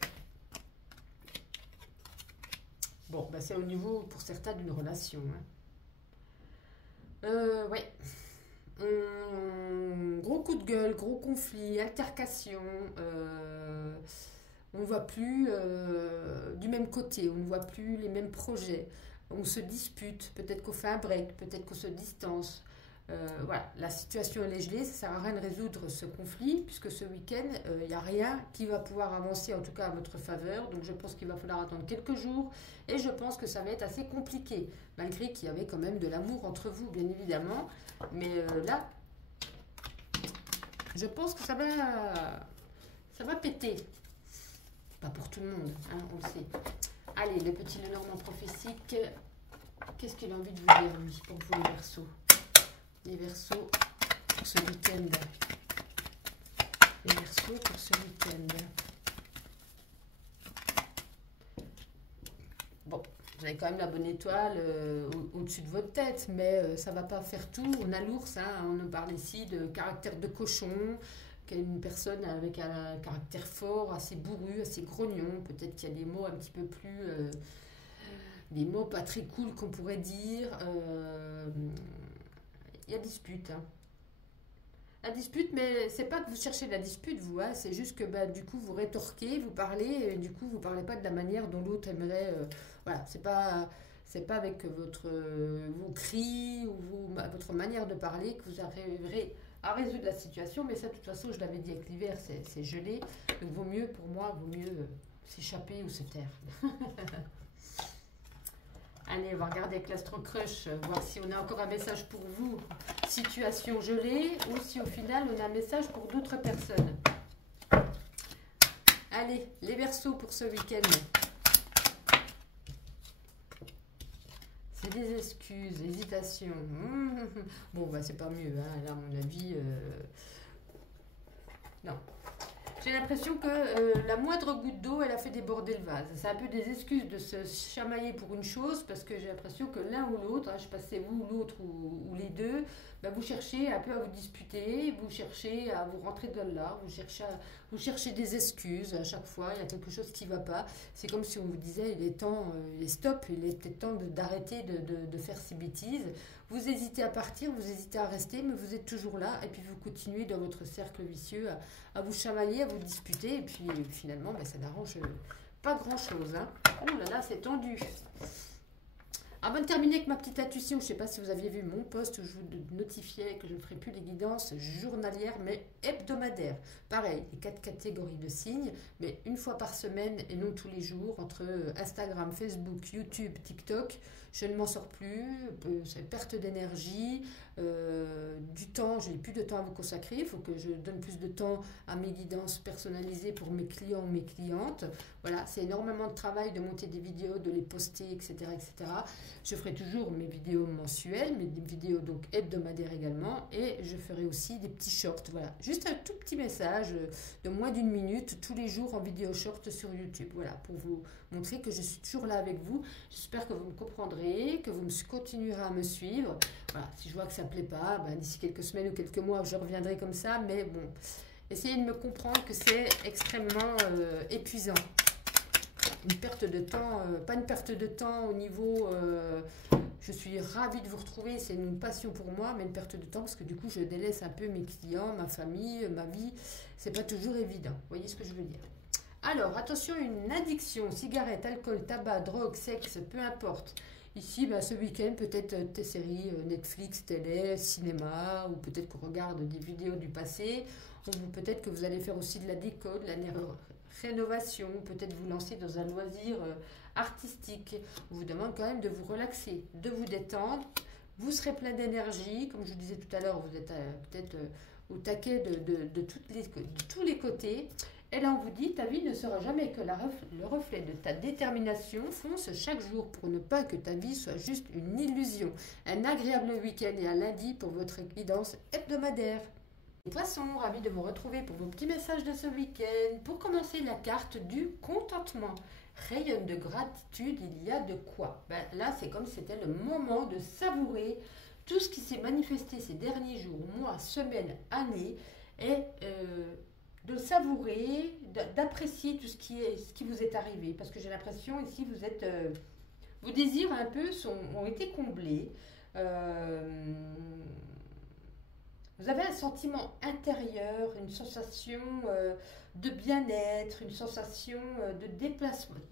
Bon, bah, c'est au niveau, pour certains, d'une relation. Hein. Ouais. Gros coup de gueule, gros conflit, altercation. On ne voit plus du même côté, on ne voit plus les mêmes projets. On se dispute, peut-être qu'on fait un break, peut-être qu'on se distance. Voilà, la situation elle est gelée, ça ne sert à rien de résoudre ce conflit, puisque ce week-end, il n'y a rien qui va pouvoir avancer, en tout cas à votre faveur. Donc je pense qu'il va falloir attendre quelques jours, et je pense que ça va être assez compliqué, malgré qu'il y avait quand même de l'amour entre vous, bien évidemment. Mais là, je pense que ça va péter. Pas pour tout le monde, hein, on le sait. Allez, le petit Lenormand prophétique, qu'est-ce qu'il a envie de vous dire, lui, pour vous les Verseaux? Les Verseaux pour ce week-end. Les Verseaux pour ce week-end. Bon, vous avez quand même la bonne étoile au-dessus de votre tête, mais ça ne va pas faire tout. On a l'ours, hein, on parle ici de caractère de cochon, une personne avec un caractère fort, assez bourru, assez grognon. Peut-être qu'il y a des mots un petit peu plus... des mots pas très cool qu'on pourrait dire. Il y a dispute. Hein. La dispute, mais c'est pas que vous cherchez la dispute, vous. Hein, c'est juste que bah, du coup, vous rétorquez, vous parlez, et du coup, vous parlez pas de la manière dont l'autre aimerait... voilà, c'est pas C'est pas avec vos cris ou votre manière de parler que vous arriverez à résoudre la situation. Mais ça, de toute façon, je l'avais dit avec l'hiver, c'est gelé. Donc, vaut mieux, pour moi, vaut mieux s'échapper ou se taire. Allez, on va regarder avec l'Astro Crush, voir si on a encore un message pour vous. Situation gelée, ou si au final, on a un message pour d'autres personnes. Allez, les Verseaux pour ce week-end. C'est des excuses, hésitations. Bon, bah, c'est pas mieux, hein. Là, à mon avis... Non. J'ai l'impression que la moindre goutte d'eau, elle a fait déborder le vase. C'est un peu des excuses de se chamailler pour une chose, parce que j'ai l'impression que l'un ou l'autre, hein, je sais pas si c'est vous ou l'autre ou les deux, bah, vous cherchez un peu à vous disputer, vous cherchez à vous rentrer dans l'art, vous cherchez des excuses à chaque fois, il y a quelque chose qui ne va pas. C'est comme si on vous disait, il est temps, il est stop, il est peut-être temps d'arrêter de faire ces bêtises. Vous hésitez à partir, vous hésitez à rester, mais vous êtes toujours là, et puis vous continuez dans votre cercle vicieux à vous chamailler, à vous disputer, et puis finalement, ben, ça n'arrange pas grand-chose. Hein. Oh là là, c'est tendu. Avant de terminer avec ma petite intuition, je ne sais pas si vous aviez vu mon post où je vous notifiais que je ne ferai plus les guidances journalières, mais hebdomadaires. Pareil, les 4 catégories de signes, mais une fois par semaine et non tous les jours, entre Instagram, Facebook, YouTube, TikTok. Je ne m'en sors plus, c'est perte d'énergie, du temps, je n'ai plus de temps à vous consacrer, il faut que je donne plus de temps à mes guidances personnalisées pour mes clients, mes clientes. Voilà, c'est énormément de travail de monter des vidéos, de les poster, etc. etc. Je ferai toujours mes vidéos mensuelles, mes vidéos donc hebdomadaires également, et je ferai aussi des petits shorts. Voilà, juste un tout petit message de moins d'1 minute tous les jours en vidéo short sur YouTube. Voilà, pour vous montrer que je suis toujours là avec vous. J'espère que vous me comprendrez, que vous continuerez à me suivre. Voilà, si je vois que ça ne plaît pas, ben, d'ici quelques semaines ou quelques mois, je reviendrai comme ça. Mais bon, essayez de me comprendre que c'est extrêmement épuisant. Une perte de temps, pas une perte de temps au niveau... je suis ravie de vous retrouver, c'est une passion pour moi, mais une perte de temps parce que du coup, je délaisse un peu mes clients, ma famille, ma vie. C'est pas toujours évident. Vous voyez ce que je veux dire? Alors, attention, une addiction, cigarette, alcool, tabac, drogue, sexe, peu importe. Ici, ben, ce week-end, peut-être des séries Netflix, télé, cinéma, ou peut-être qu'on regarde des vidéos du passé, ou peut-être que vous allez faire aussi de la déco, de la rénovation, peut-être vous lancer dans un loisir artistique. On vous demande quand même de vous relaxer, de vous détendre. Vous serez plein d'énergie, comme je vous disais tout à l'heure, vous êtes peut-être au taquet de tous les côtés. Et là, on vous dit, ta vie ne sera jamais que le reflet de ta détermination. Fonce chaque jour pour ne pas que ta vie soit juste une illusion. Un agréable week-end et un lundi pour votre guidance hebdomadaire. Les poissons, ravis de vous retrouver pour vos petits messages de ce week-end. Pour commencer, la carte du contentement. Rayonne de gratitude, il y a de quoi. Ben, là, c'est comme si c'était le moment de savourer tout ce qui s'est manifesté ces derniers jours, mois, semaines, années. Et... de savourer, d'apprécier tout ce qui vous est arrivé. Parce que j'ai l'impression ici, vos désirs un peu ont été comblés. Vous avez un sentiment intérieur, une sensation de bien-être, une sensation de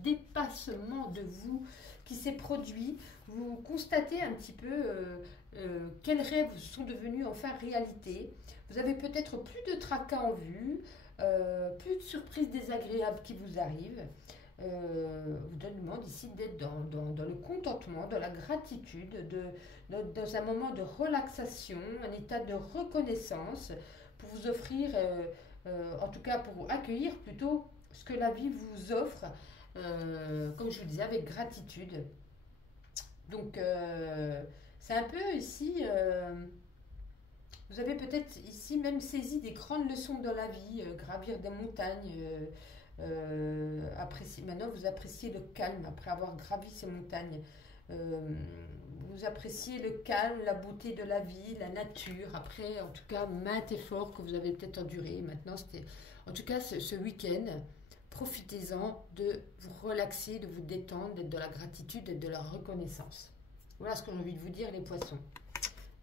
dépassement de vous qui s'est produit. Vous constatez un petit peu quels rêves sont devenus enfin réalité. Vous avez peut-être plus de tracas en vue, plus de surprises désagréables qui vous arrivent. Vous demande ici d'être dans le contentement, dans la gratitude, dans un moment de relaxation, un état de reconnaissance pour vous offrir, en tout cas pour accueillir plutôt ce que la vie vous offre, comme je vous disais, avec gratitude. Donc, c'est un peu ici... vous avez peut-être ici même saisi des grandes leçons dans la vie, gravir des montagnes, maintenant vous appréciez le calme après avoir gravi ces montagnes. Vous appréciez le calme, la beauté de la vie, la nature, après en tout cas maintes efforts que vous avez peut-être enduré. Maintenant, c'était en tout cas ce week-end, profitez-en de vous relaxer, de vous détendre, d'être de la gratitude, d'être de la reconnaissance. Voilà ce que j'ai envie de vous dire, les poissons.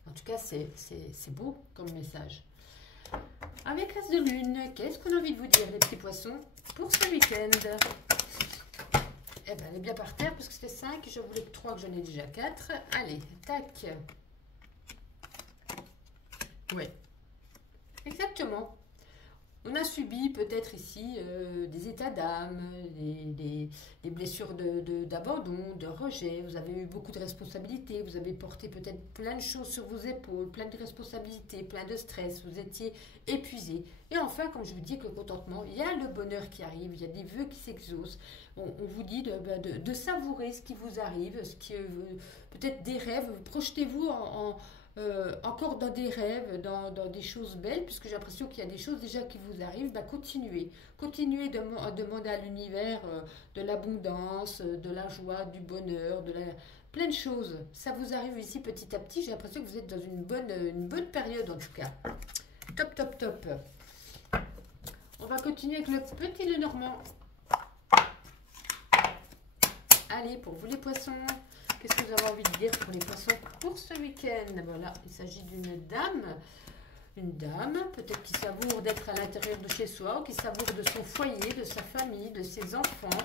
En tout cas, c'est beau comme message. Avec l'as de lune, qu'est-ce qu'on a envie de vous dire, les petits poissons, pour ce week-end? Eh ben, elle est bien par terre parce que c'était 5. Je voulais que 3, que j'en ai déjà 4. Allez, tac. Ouais, exactement. On a subi peut-être ici des états d'âme, des blessures d'abandon, de rejet. Vous avez eu beaucoup de responsabilités. Vous avez porté peut-être plein de choses sur vos épaules, plein de responsabilités, plein de stress. Vous étiez épuisé. Et enfin, comme je vous dis, avec le contentement, il y a le bonheur qui arrive, il y a des vœux qui s'exaucent. On vous dit de savourer ce qui vous arrive, ce qui peut-être des rêves. Projetez-vous encore dans des rêves, dans des choses belles, puisque j'ai l'impression qu'il y a des choses déjà qui vous arrivent. Bah, continuez. Continuez à demander à l'univers de l'abondance, de la joie, du bonheur, plein de choses. Ça vous arrive ici petit à petit. J'ai l'impression que vous êtes dans une bonne période en tout cas. Top, top, top. On va continuer avec le petit Lenormand. Allez, pour vous les poissons, qu'est-ce que vous avez envie de dire pour les poissons pour ce week-end? Voilà, il s'agit d'une dame. Une dame, peut-être qui savoure d'être à l'intérieur de chez soi, ou qui savoure de son foyer, de sa famille, de ses enfants,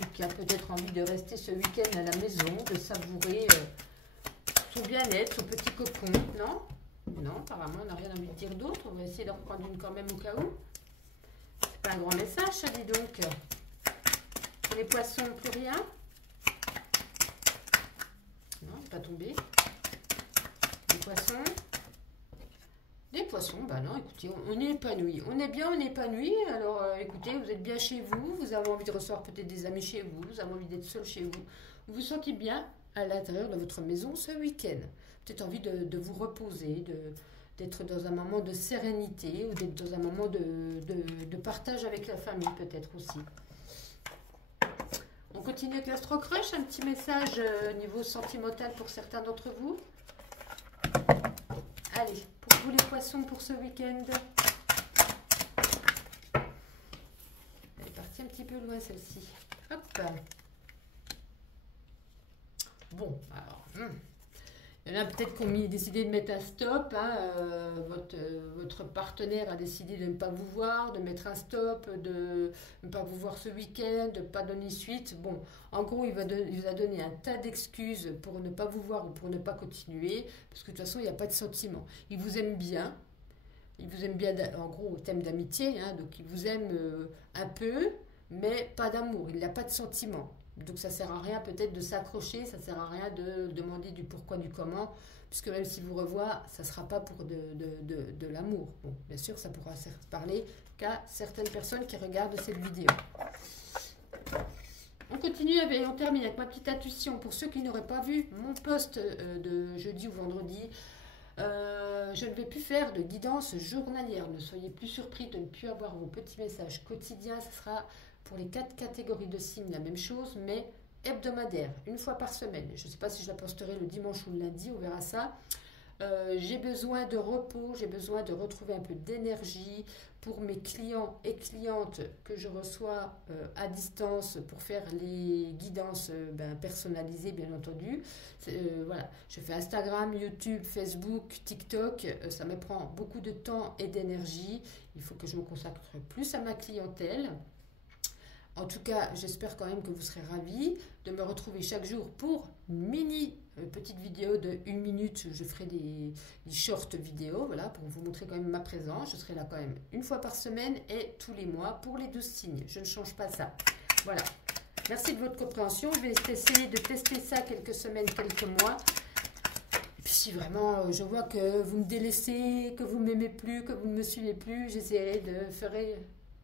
ou qui a peut-être envie de rester ce week-end à la maison, de savourer son bien-être, son petit cocon. Non? Non, apparemment, on n'a rien envie de dire d'autre. On va essayer d'en reprendre une quand même au cas où. C'est pas un grand message, ça, dis donc. Pour les poissons, plus rien? Non, pas tombé. Les poissons. Des poissons, bah non, écoutez, on est épanoui. On est bien, on est épanoui. Alors, écoutez, vous êtes bien chez vous. Vous avez envie de recevoir peut-être des amis chez vous. Vous avez envie d'être seul chez vous. Vous vous sentez bien à l'intérieur de votre maison ce week-end. Peut-être envie de vous reposer, d'être dans un moment de sérénité ou d'être dans un moment de partage avec la famille, peut-être aussi. On continue avec l'Astro Crush. Un petit message niveau sentimental pour certains d'entre vous. Allez, pour vous les poissons pour ce week-end. Elle est partie un petit peu loin celle-ci. Hop. Bon, alors... Il y en a peut-être qui ont décidé de mettre un stop. Hein, votre partenaire a décidé de ne pas vous voir, de mettre un stop, de ne pas vous voir ce week-end, de ne pas donner suite. Bon, en gros, il vous a donné un tas d'excuses pour ne pas vous voir ou pour ne pas continuer. Parce que de toute façon, il n'y a pas de sentiment. Il vous aime bien. Il vous aime bien, en gros, au thème d'amitié. Hein, donc, il vous aime un peu, mais pas d'amour. Il n'a pas de sentiment. Donc ça ne sert à rien peut-être de s'accrocher, ça ne sert à rien de demander du pourquoi, du comment, puisque même s'il vous revoit, ça ne sera pas pour de l'amour. Bon, bien sûr, ça pourra parler qu'à certaines personnes qui regardent cette vidéo. On continue, on termine avec ma petite intuition. Pour ceux qui n'auraient pas vu mon post de jeudi ou vendredi, je ne vais plus faire de guidance journalière. Ne soyez plus surpris de ne plus avoir vos petits messages quotidiens. Ce sera... Pour les 4 catégories de signes, la même chose, mais hebdomadaire, une fois par semaine. Je ne sais pas si je la posterai le dimanche ou le lundi, on verra ça. J'ai besoin de repos, j'ai besoin de retrouver un peu d'énergie pour mes clients et clientes que je reçois à distance pour faire les guidances personnalisées, bien entendu. Voilà, je fais Instagram, YouTube, Facebook, TikTok. Ça me prend beaucoup de temps et d'énergie. Il faut que je me consacre plus à ma clientèle. En tout cas, j'espère quand même que vous serez ravis de me retrouver chaque jour pour une mini petite vidéo de 1 minute. Je ferai des short vidéos, voilà, pour vous montrer quand même ma présence. Je serai là quand même une fois par semaine et tous les mois pour les 12 signes. Je ne change pas ça. Voilà. Merci de votre compréhension. Je vais essayer de tester ça quelques semaines, quelques mois. Et puis si vraiment je vois que vous me délaissez, que vous ne m'aimez plus, que vous ne me suivez plus, j'essaierai de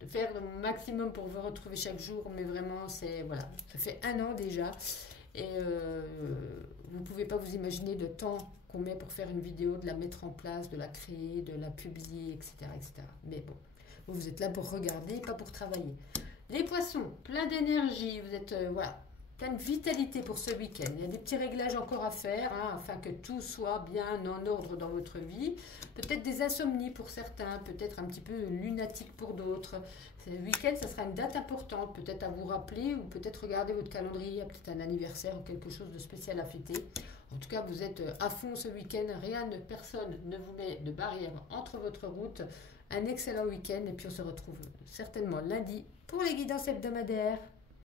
faire le maximum pour vous retrouver chaque jour, mais vraiment, voilà, ça fait 1 an déjà, et vous ne pouvez pas vous imaginer le temps qu'on met pour faire une vidéo, de la mettre en place, de la créer, de la publier, etc. etc. Mais bon, vous êtes là pour regarder, pas pour travailler. Les poissons, plein d'énergie, vous êtes, voilà, plein de vitalité pour ce week-end. Il y a des petits réglages encore à faire, hein, afin que tout soit bien en ordre dans votre vie. Peut-être des insomnies pour certains, peut-être un petit peu lunatique pour d'autres. Ce week-end, ça sera une date importante, peut-être à vous rappeler ou peut-être regarder votre calendrier, peut-être un anniversaire ou quelque chose de spécial à fêter. En tout cas, vous êtes à fond ce week-end. Personne ne vous met de barrière entre votre route. Un excellent week-end et puis on se retrouve certainement lundi pour les guidances hebdomadaires.